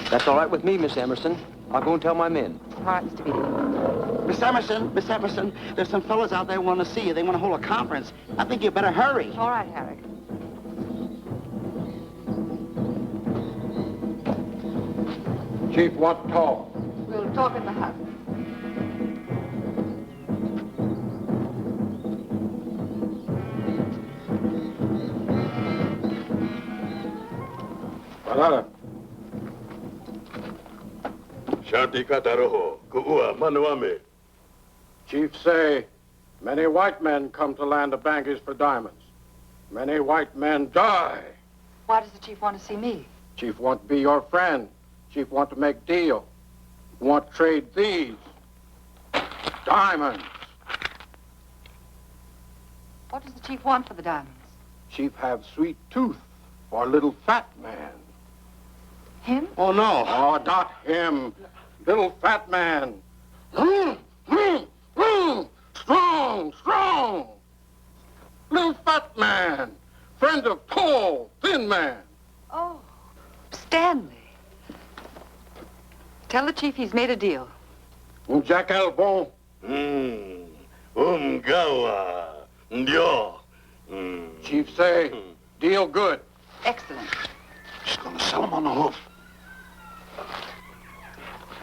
That's all right with me, Miss Emerson. I'll go and tell my men. All right, Mr. Beatty. Miss Emerson, there's some fellas out there who want to see you. They want to hold a conference. I think you better hurry. All right, Harry. Chief wants to talk. We'll talk in the hut. Banana. Shanti kataroho, kuua manuame. Chief say, many white men come to land of Bangis for diamonds. Many white men die. Why does the chief want to see me? Chief want to be your friend. Chief want to make deal. Want to trade these diamonds. What does the chief want for the diamonds? Chief have sweet tooth for little fat man. Him? Oh, no. Oh, not him. Little fat man. Strong, strong. Little fat man. Friend of tall, thin man. Oh, Stanley. Tell the chief he's made a deal. Jack Albon. Umgawa. Ndio. Chief say, deal good. Excellent. She's going to sell him on the hoof.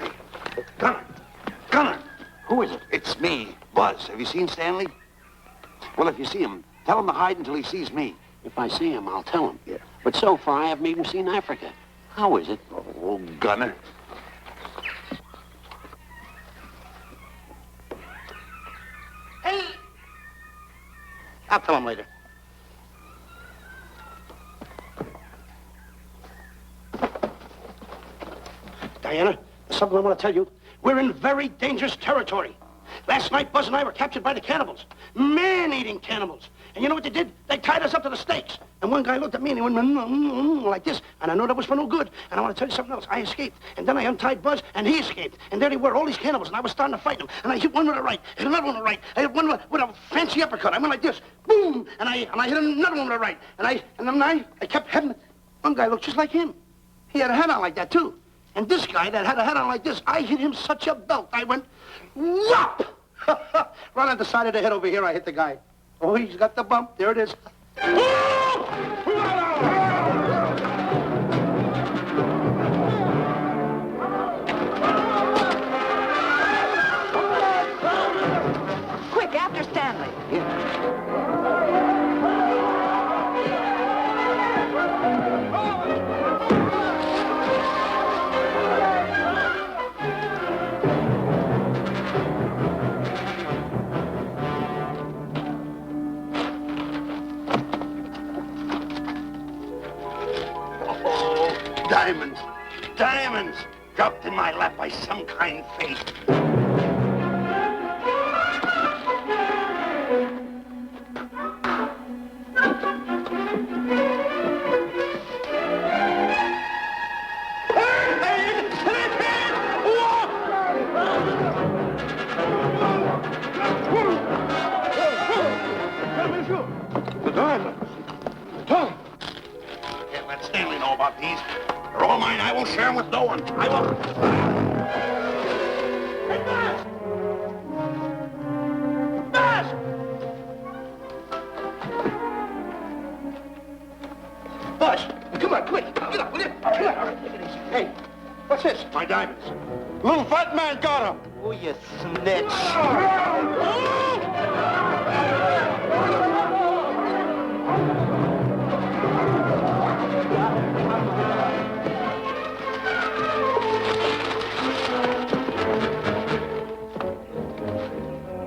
Hey, Gunner. Who is it? It's me, Buzz. Have you seen Stanley? Well, if you see him, tell him to hide until he sees me. If I see him, I'll tell him. Yeah. But so far, I haven't even seen Africa. How is it? Oh, Gunner. Hey! I'll tell him later. Diana, there's something I want to tell you. We're in very dangerous territory. Last night, Buzz and I were captured by the cannibals. Man-eating cannibals. And you know what they did? They tied us up to the stakes. And one guy looked at me and he went like this. And I know that was for no good. And I want to tell you something else. I escaped. And then I untied Buzz and he escaped. And there they were, all these cannibals. And I was starting to fight them. And I hit one with the right, hit another one with the right. I hit one with a fancy uppercut. I went like this. Boom! And I hit another one with the right. And then I kept hitting. One guy looked just like him. He had a hat on like that, too. And this guy that had a hat on like this, I hit him such a belt. I went, whop! Right on the side of the head over here, I hit the guy. Oh, he's got the bump. There it is. Quick, after Stanley. Diamonds. Diamonds. Dropped in my lap by some kind fate. These are all mine. I won't share them with no one. I won't. Hey, Bash! Bash! Come on, quick. Get up, will you? Come on. Take it easy. Hey, what's this? My diamonds. Little fat man got them. Oh, you snitch.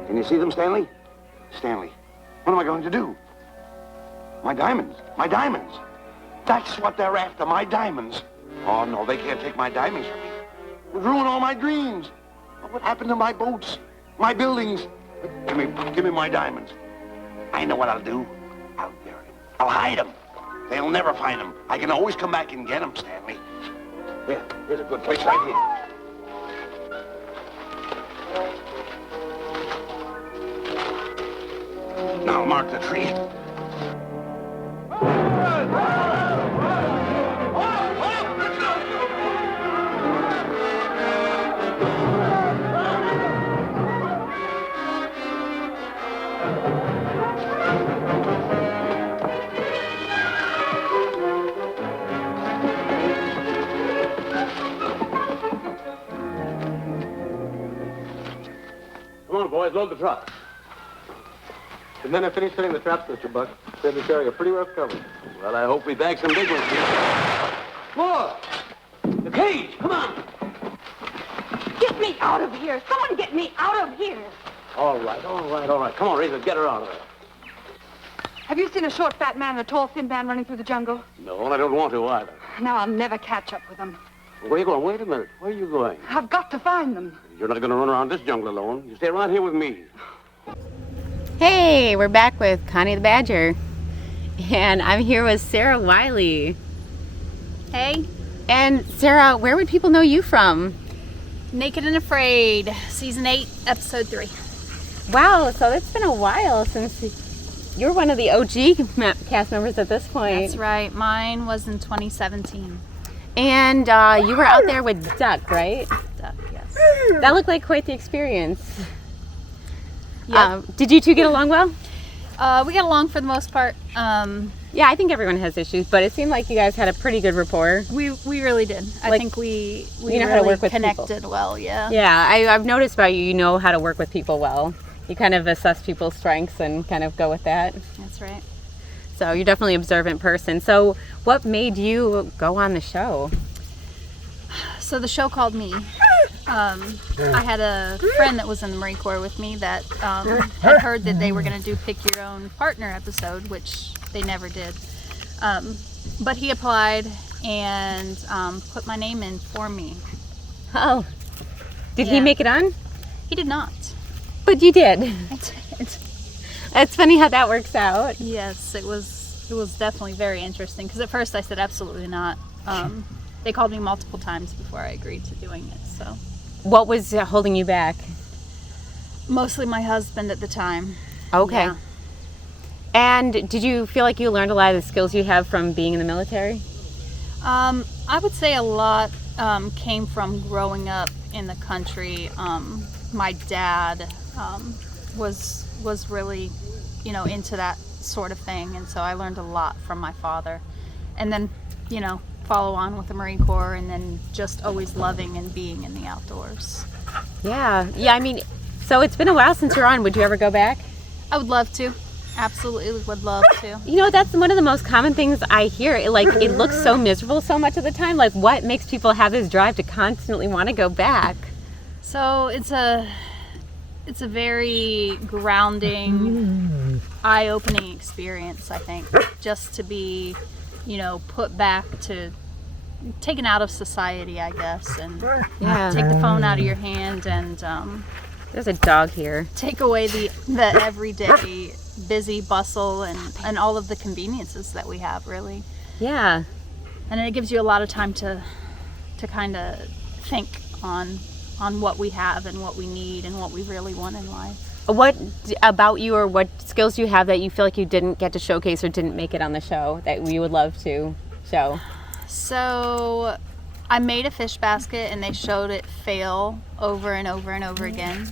Can you see them, Stanley? Stanley, what am I going to do? My diamonds. My diamonds. That's what they're after, my diamonds. Oh, no, they can't take my diamonds from me. It ruined all my dreams. What happened to my boats? My buildings? Give me my diamonds. I know what I'll do. I'll bury them. I'll hide them. They'll never find them. I can always come back and get them, Stanley. Here, here's a good place right here. Now mark the tree. Come on, boys, load the truck. The men have finished setting the traps, Mr. Buck. Said to carry a pretty rough cover. Well, I hope we bag some big ones here. More! The cage, come on! Get me out of here! Someone get me out of here! All right. Come on, Razor, get her out of there. Have you seen a short, fat man and a tall, thin man running through the jungle? No, and I don't want to either. Now I'll never catch up with them. Where are you going? Wait a minute. Where are you going? I've got to find them. You're not going to run around this jungle alone. You stay right here with me. Hey, we're back with Connie the Badger. And I'm here with Sarah Wiley. Hey. And Sarah, where would people know you from? Naked and Afraid, Season 8, Episode 3. Wow, so it's been a while since you're one of the OG cast members at this point. That's right. Mine was in 2017. And you were out there with Duck, right? Duck, yes. That looked like quite the experience. Yep. Did you two get along well? We got along for the most part. Yeah, I think everyone has issues, but it seemed like you guys had a pretty good rapport. We really did. I think we you know really how to work with connected people. well, yeah. Yeah, I've noticed about you, you know how to work with people well. You kind of assess people's strengths and kind of go with that. That's right. So you're definitely an observant person. So what made you go on the show? So the show called me. I had a friend that was in the Marine Corps with me that had heard that they were going to do Pick Your Own Partner episode, which they never did. But he applied and put my name in for me. Oh. Did he make it on? He did not. But you did. I did. It's funny how that works out. Yes, it was definitely very interesting because at first I said absolutely not. They called me multiple times before I agreed to doing it. So, what was holding you back? Mostly my husband at the time. Okay. Yeah. And did you feel like you learned a lot of the skills you have from being in the military? I would say a lot came from growing up in the country. My dad was really, into that sort of thing, and so I learned a lot from my father. And then, follow on with the Marine Corps, and then just always loving and being in the outdoors. Yeah. I mean, so it's been a while since you're on. Would you ever go back? I would love to. Absolutely would love to. That's one of the most common things I hear. Like, it looks so miserable so much of the time. Like, what makes people have this drive to constantly want to go back? So it's a very grounding, eye-opening experience, I think, just to be, put back to, taken out of society, I guess, and take the phone out of your hand and there's a dog here. Take away the everyday busy bustle and all of the conveniences that we have, really. Yeah. And it gives you a lot of time to kind of think on what we have and what we need and what we really want in life. What about you, or what skills do you have that you feel like you didn't get to showcase or didn't make it on the show that you would love to show? So I made a fish basket and they showed it fail over and over and over again.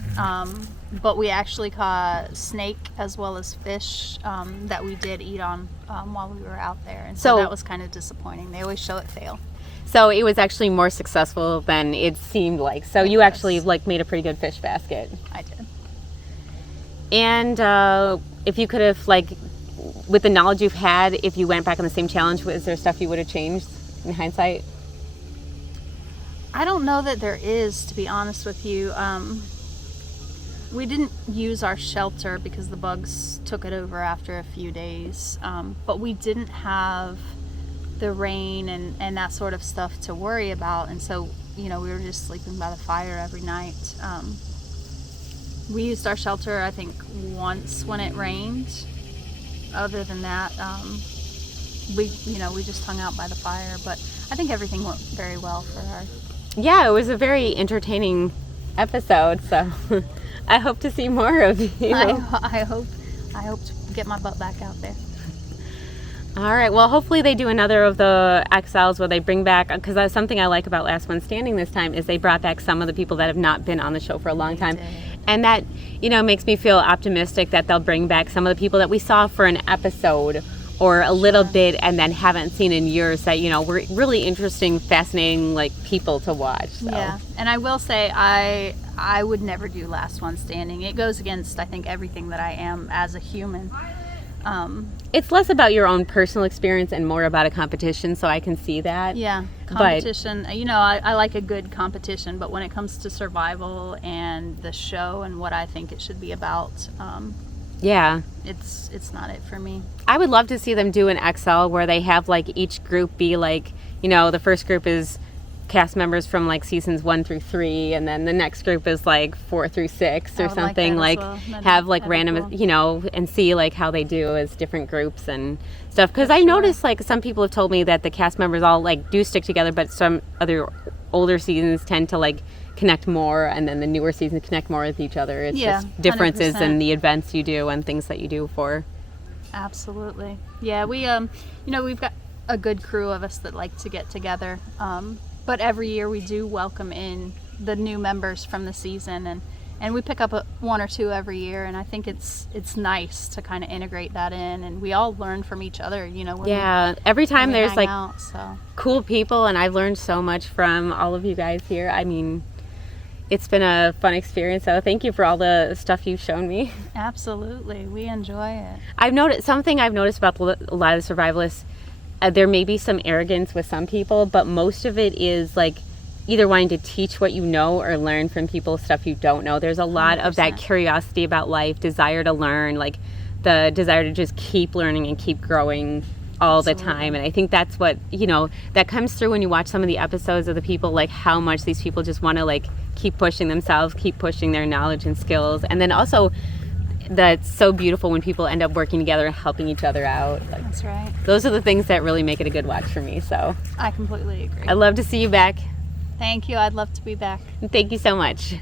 But we actually caught snake as well as fish that we did eat on while we were out there. And so that was kind of disappointing. They always show it fail. So it was actually more successful than it seemed like. So you actually like made a pretty good fish basket. I did. And if you could have, like, with the knowledge you've had, if you went back on the same challenge, is there stuff you would have changed in hindsight? I don't know that there is, to be honest with you. We didn't use our shelter because the bugs took it over after a few days. But we didn't have the rain and that sort of stuff to worry about. And so, you know, we were just sleeping by the fire every night. We used our shelter, I think, once when it rained. Other than that, we just hung out by the fire. But I think everything went very well for our... Yeah, it was a very entertaining episode, so I hope to see more of you. I hope to get my butt back out there. All right, well, hopefully they do another of the XLs where they bring back, because that's something I like about Last One Standing this time, is they brought back some of the people that have not been on the show for a long time. And that, you know, makes me feel optimistic that they'll bring back some of the people that we saw for an episode or a little bit and then haven't seen in years that, you know, were really interesting, fascinating, like, people to watch. So. Yeah, and I will say I would never do Last One Standing. It goes against, I think, everything that I am as a human. It's less about your own personal experience and more about a competition, so I can see that. Yeah, competition. But, you know, I like a good competition, but when it comes to survival and the show and what I think it should be about, yeah, it's not it for me. I would love to see them do an XL where they have, like, each group be like, you know, the first group is cast members from, like, seasons 1 through 3, and then the next group is like 4 through 6 or something, like have like random, cool. You know, and see like how they do as different groups and stuff. Because I noticed, like, some people have told me that the cast members all, like, do stick together, but some other older seasons tend to, like, connect more, and then the newer seasons connect more with each other. It's just differences 100%. In the events you do and things that you do for. Absolutely. Yeah, we you know, we've got a good crew of us that like to get together. But every year we do welcome in the new members from the season, and we pick up one or two every year, and I think it's nice to kind of integrate that in, and we all learn from each other, you know. Every time there's like out, so. Cool people, and I've learned so much from all of you guys here. I mean, it's been a fun experience, so thank you for all the stuff you've shown me. Absolutely, we enjoy it. I've noticed about a lot of the survivalists. There may be some arrogance with some people, but most of it is like either wanting to teach what you know or learn from people stuff you don't know. There's a lot 100%. Of that curiosity about life, desire to learn, like the desire to just keep learning and keep growing all Absolutely. The time. And I think that's what, you know, that comes through when you watch some of the episodes of the people, like how much these people just want to, like, keep pushing themselves, keep pushing their knowledge and skills. And then also, that's so beautiful when people end up working together and helping each other out. Like, that's right. Those are the things that really make it a good watch for me. So I completely agree. I'd love to see you back. Thank you. I'd love to be back. Thank you so much.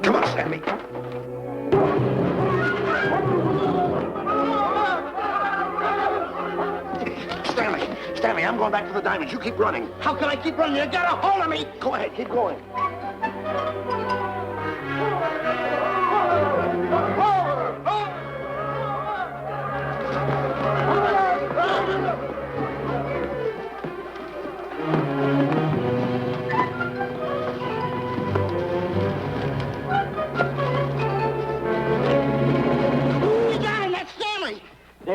Come on, Stanley. Stanley, I'm going back to the diamonds. You keep running. How can I keep running? You got a hold of me. Go ahead, keep going.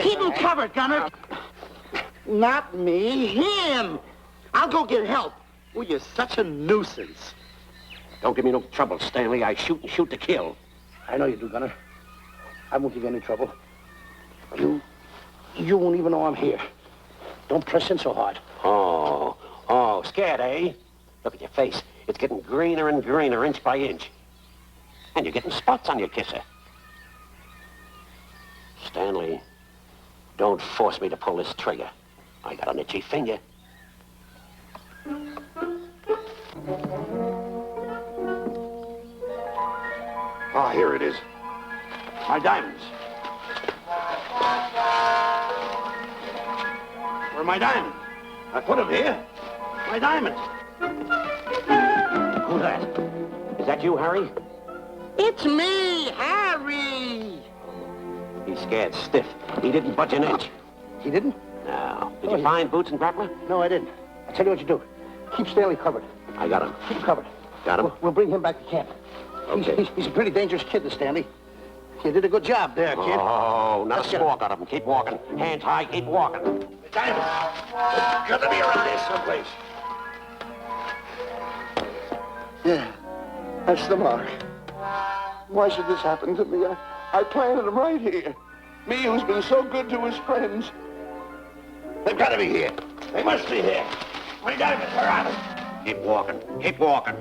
Keep him covered, Gunner. Not me, him. I'll go get help. Oh, you're such a nuisance. Don't give me no trouble, Stanley. I shoot and shoot to kill. I know you do, Gunner. I won't give you any trouble. You won't even know I'm here. Don't press in so hard. Oh, scared, eh? Look at your face. It's getting greener and greener inch by inch. And you're getting spots on your kisser. Stanley, Don't force me to pull this trigger. I got an itchy finger. Ah, here it is. My diamonds. Where are my diamonds? I put them here. My diamonds. Who's that? Is that you, Harry? It's me, Harry. He's scared stiff. He didn't budge an inch. He didn't? No. Did you find Boots and Grappler? No, I didn't. I'll tell you what you do. Keep Stanley covered. I got him. Keep him covered. Got him? We'll bring him back to camp. Okay. He's a pretty dangerous kid, this Stanley. You did a good job there, kid. Oh, not Let's a get squawk out of him. Keep walking. Hands high, keep walking. Diamonds. Got to be around here someplace. Yeah, that's the mark. Why should this happen to me? I planted them right here. Me, who's been so good to his friends. They've got to be here. They must be here. My diamonds, where are they? Keep walking. Keep walking.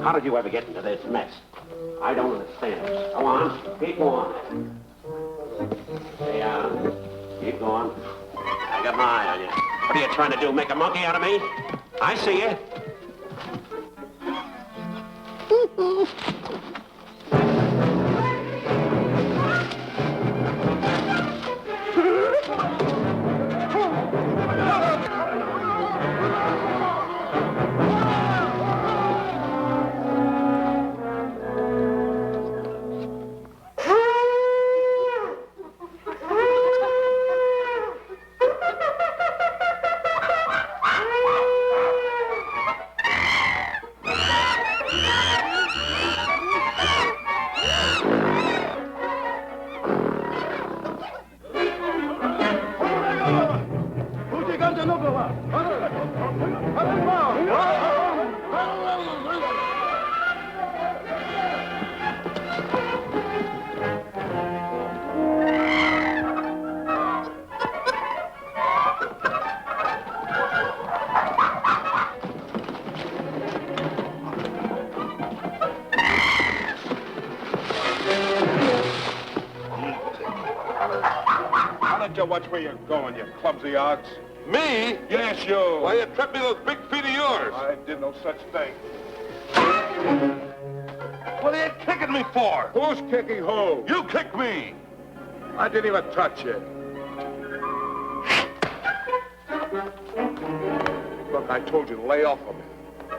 How did you ever get into this mess? I don't understand. Go on. Keep going. Stay down. Keep going. I got my eye on you. What are you trying to do? Make a monkey out of me? I see you. Watch where you're going, you clumsy ox. Me? Yes, you. Why, you tripped me those big feet of yours. I did no such thing. What are you kicking me for? Who's kicking who? You kicked me. I didn't even touch you. Look, I told you to lay off of me.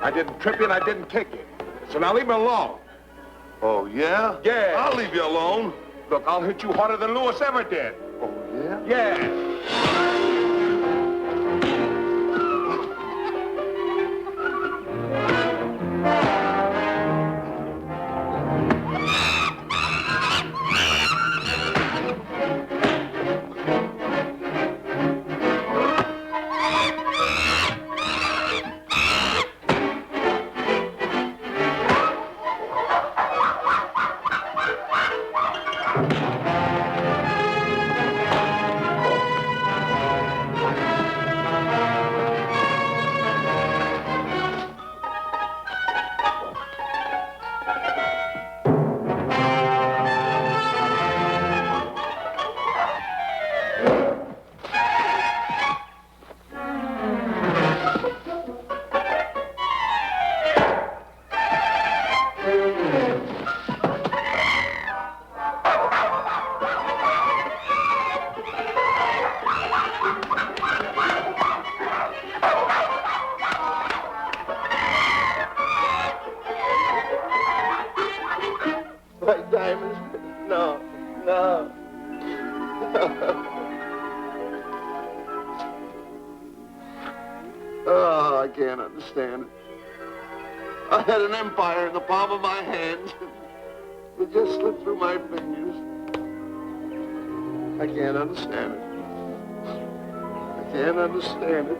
I didn't trip you and I didn't kick you. So now leave me alone. Oh, yeah? Yeah. I'll leave you alone. Look, I'll hit you harder than Lewis ever did. Oh, yeah? Yeah. My diamonds. No, no. Oh, I can't understand it. I had an empire in the palm of my hand. It just slipped through my fingers. I can't understand it. I can't understand it.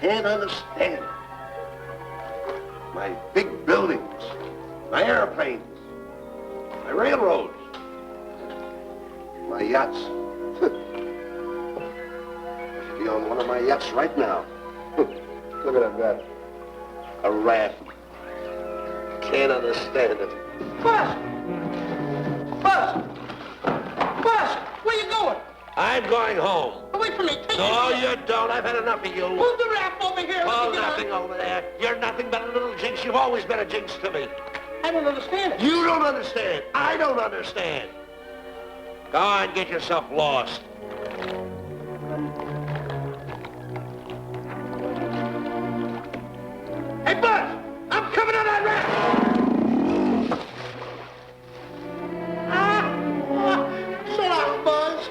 Can't understand. My big buildings, my airplanes, my railroads, my yachts. I should be on one of my yachts right now. Look at that guy. A raft. Can't understand it. Bus! Bus! Bus! Where you going? I'm going home. Wait for me. Take No, me. you don't. I've had enough of you. Move the raft over here. Oh, Let me get nothing on. over there. You're nothing but a little jinx. You've always been a jinx to me. I don't understand it. You don't understand. I don't understand. Go on, get yourself lost. Hey, Buzz! I'm coming on that raft! Shut up, Buzz.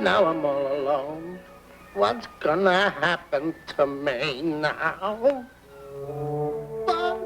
Now I'm all alone. What's gonna happen to me now? Buzz?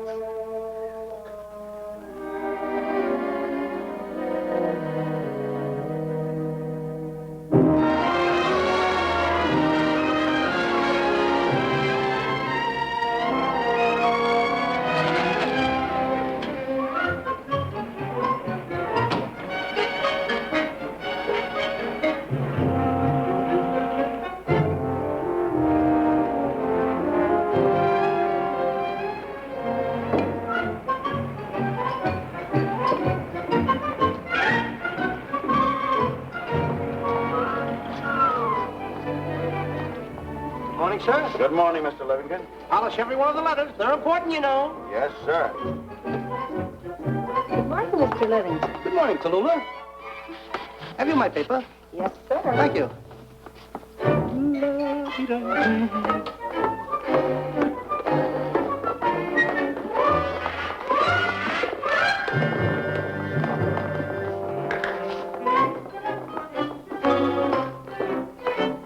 Morning, sir. Good morning, Mr. Livingston. Polish every one of the letters. They're important, you know. Yes, sir. Good morning, Mr. Livingston. Good morning, Tallulah. Have you my paper? Yes, sir. Thank you.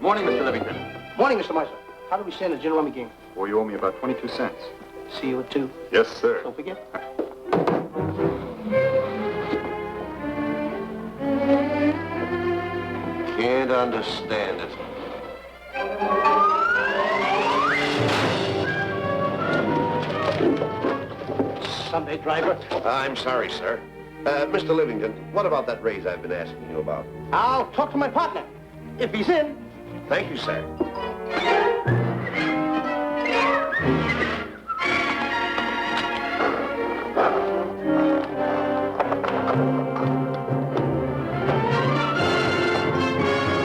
Morning, Mr. Livingston. Morning, Mr. Marshall. How do we stand the gin rummy game? Oh, you owe me about 22 cents. See you at 2. Yes, sir. Don't forget. Can't understand it. Sunday driver. I'm sorry, sir. Mr. Livingston, what about that raise I've been asking you about? I'll talk to my partner. If he's in. Thank you, sir.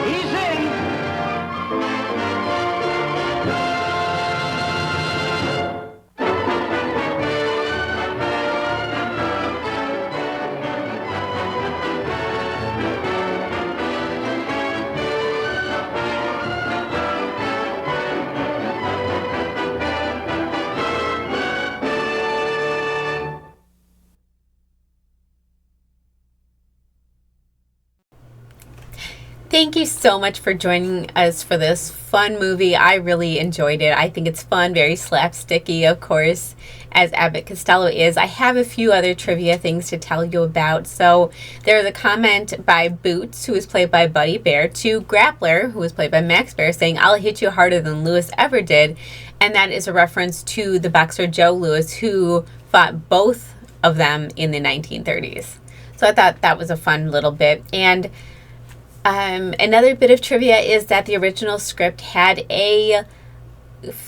He's in. Thank you so much for joining us for this fun movie. I really enjoyed it. I think it's fun, very slapsticky, of course, as Abbott Costello is. I have a few other trivia things to tell you about. So there's a comment by Boots, who was played by Buddy Bear, to Grappler, who was played by Max Bear, saying, "I'll hit you harder than Lewis ever did." And that is a reference to the boxer Joe Louis, who fought both of them in the 1930s. So I thought that was a fun little bit. And another bit of trivia is that the original script had a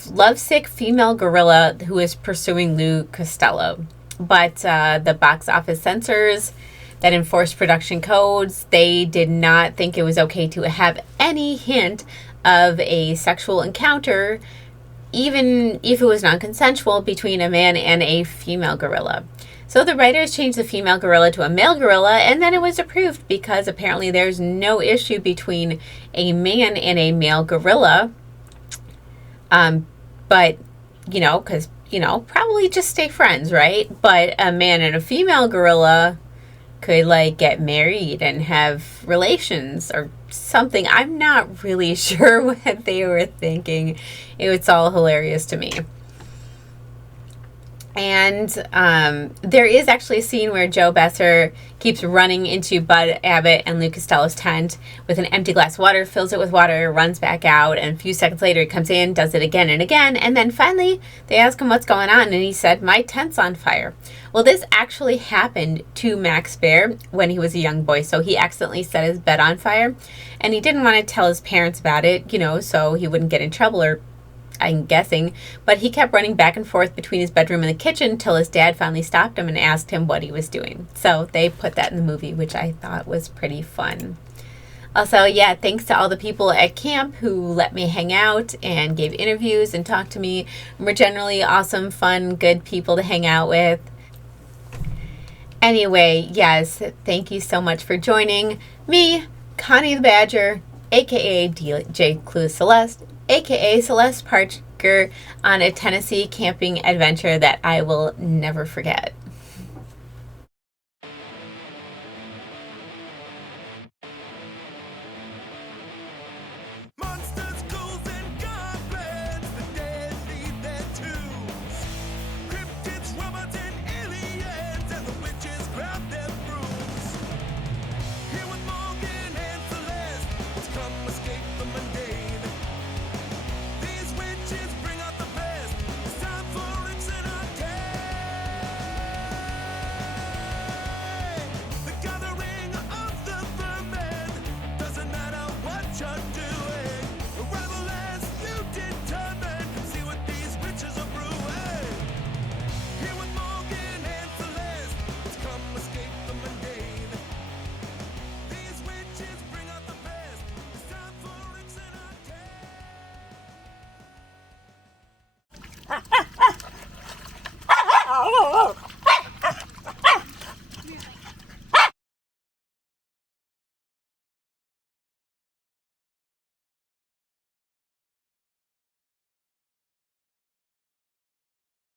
lovesick female gorilla who is pursuing Lou Costello. But the box office censors that enforced production codes. They did not think it was okay to have any hint of a sexual encounter, even if it was non-consensual, between a man and a female gorilla. So the writers changed the female gorilla to a male gorilla, and then it was approved because apparently there's no issue between a man and a male gorilla. But, because, probably just stay friends, right? But a man and a female gorilla could, get married and have relations or something. I'm not really sure what they were thinking. It was all hilarious to me. And there is actually a scene where Joe Besser keeps running into Bud Abbott and Lou Costello's tent with an empty glass of water, fills it with water, runs back out, and a few seconds later he comes in, does it again and again, and then finally they ask him what's going on, and he said, "My tent's on fire." Well, this actually happened to Max Bear when he was a young boy, so he accidentally set his bed on fire, and he didn't want to tell his parents about it, so he wouldn't get in trouble, or I'm guessing, but he kept running back and forth between his bedroom and the kitchen until his dad finally stopped him and asked him what he was doing. So they put that in the movie, which I thought was pretty fun. Also, thanks to all the people at camp who let me hang out and gave interviews and talked to me. We're generally awesome, fun, good people to hang out with. Anyway, yes, thank you so much for joining me, Connie the Badger, aka DJ Clue Celeste, aka Celeste Parker, on a Tennessee camping adventure that I will never forget.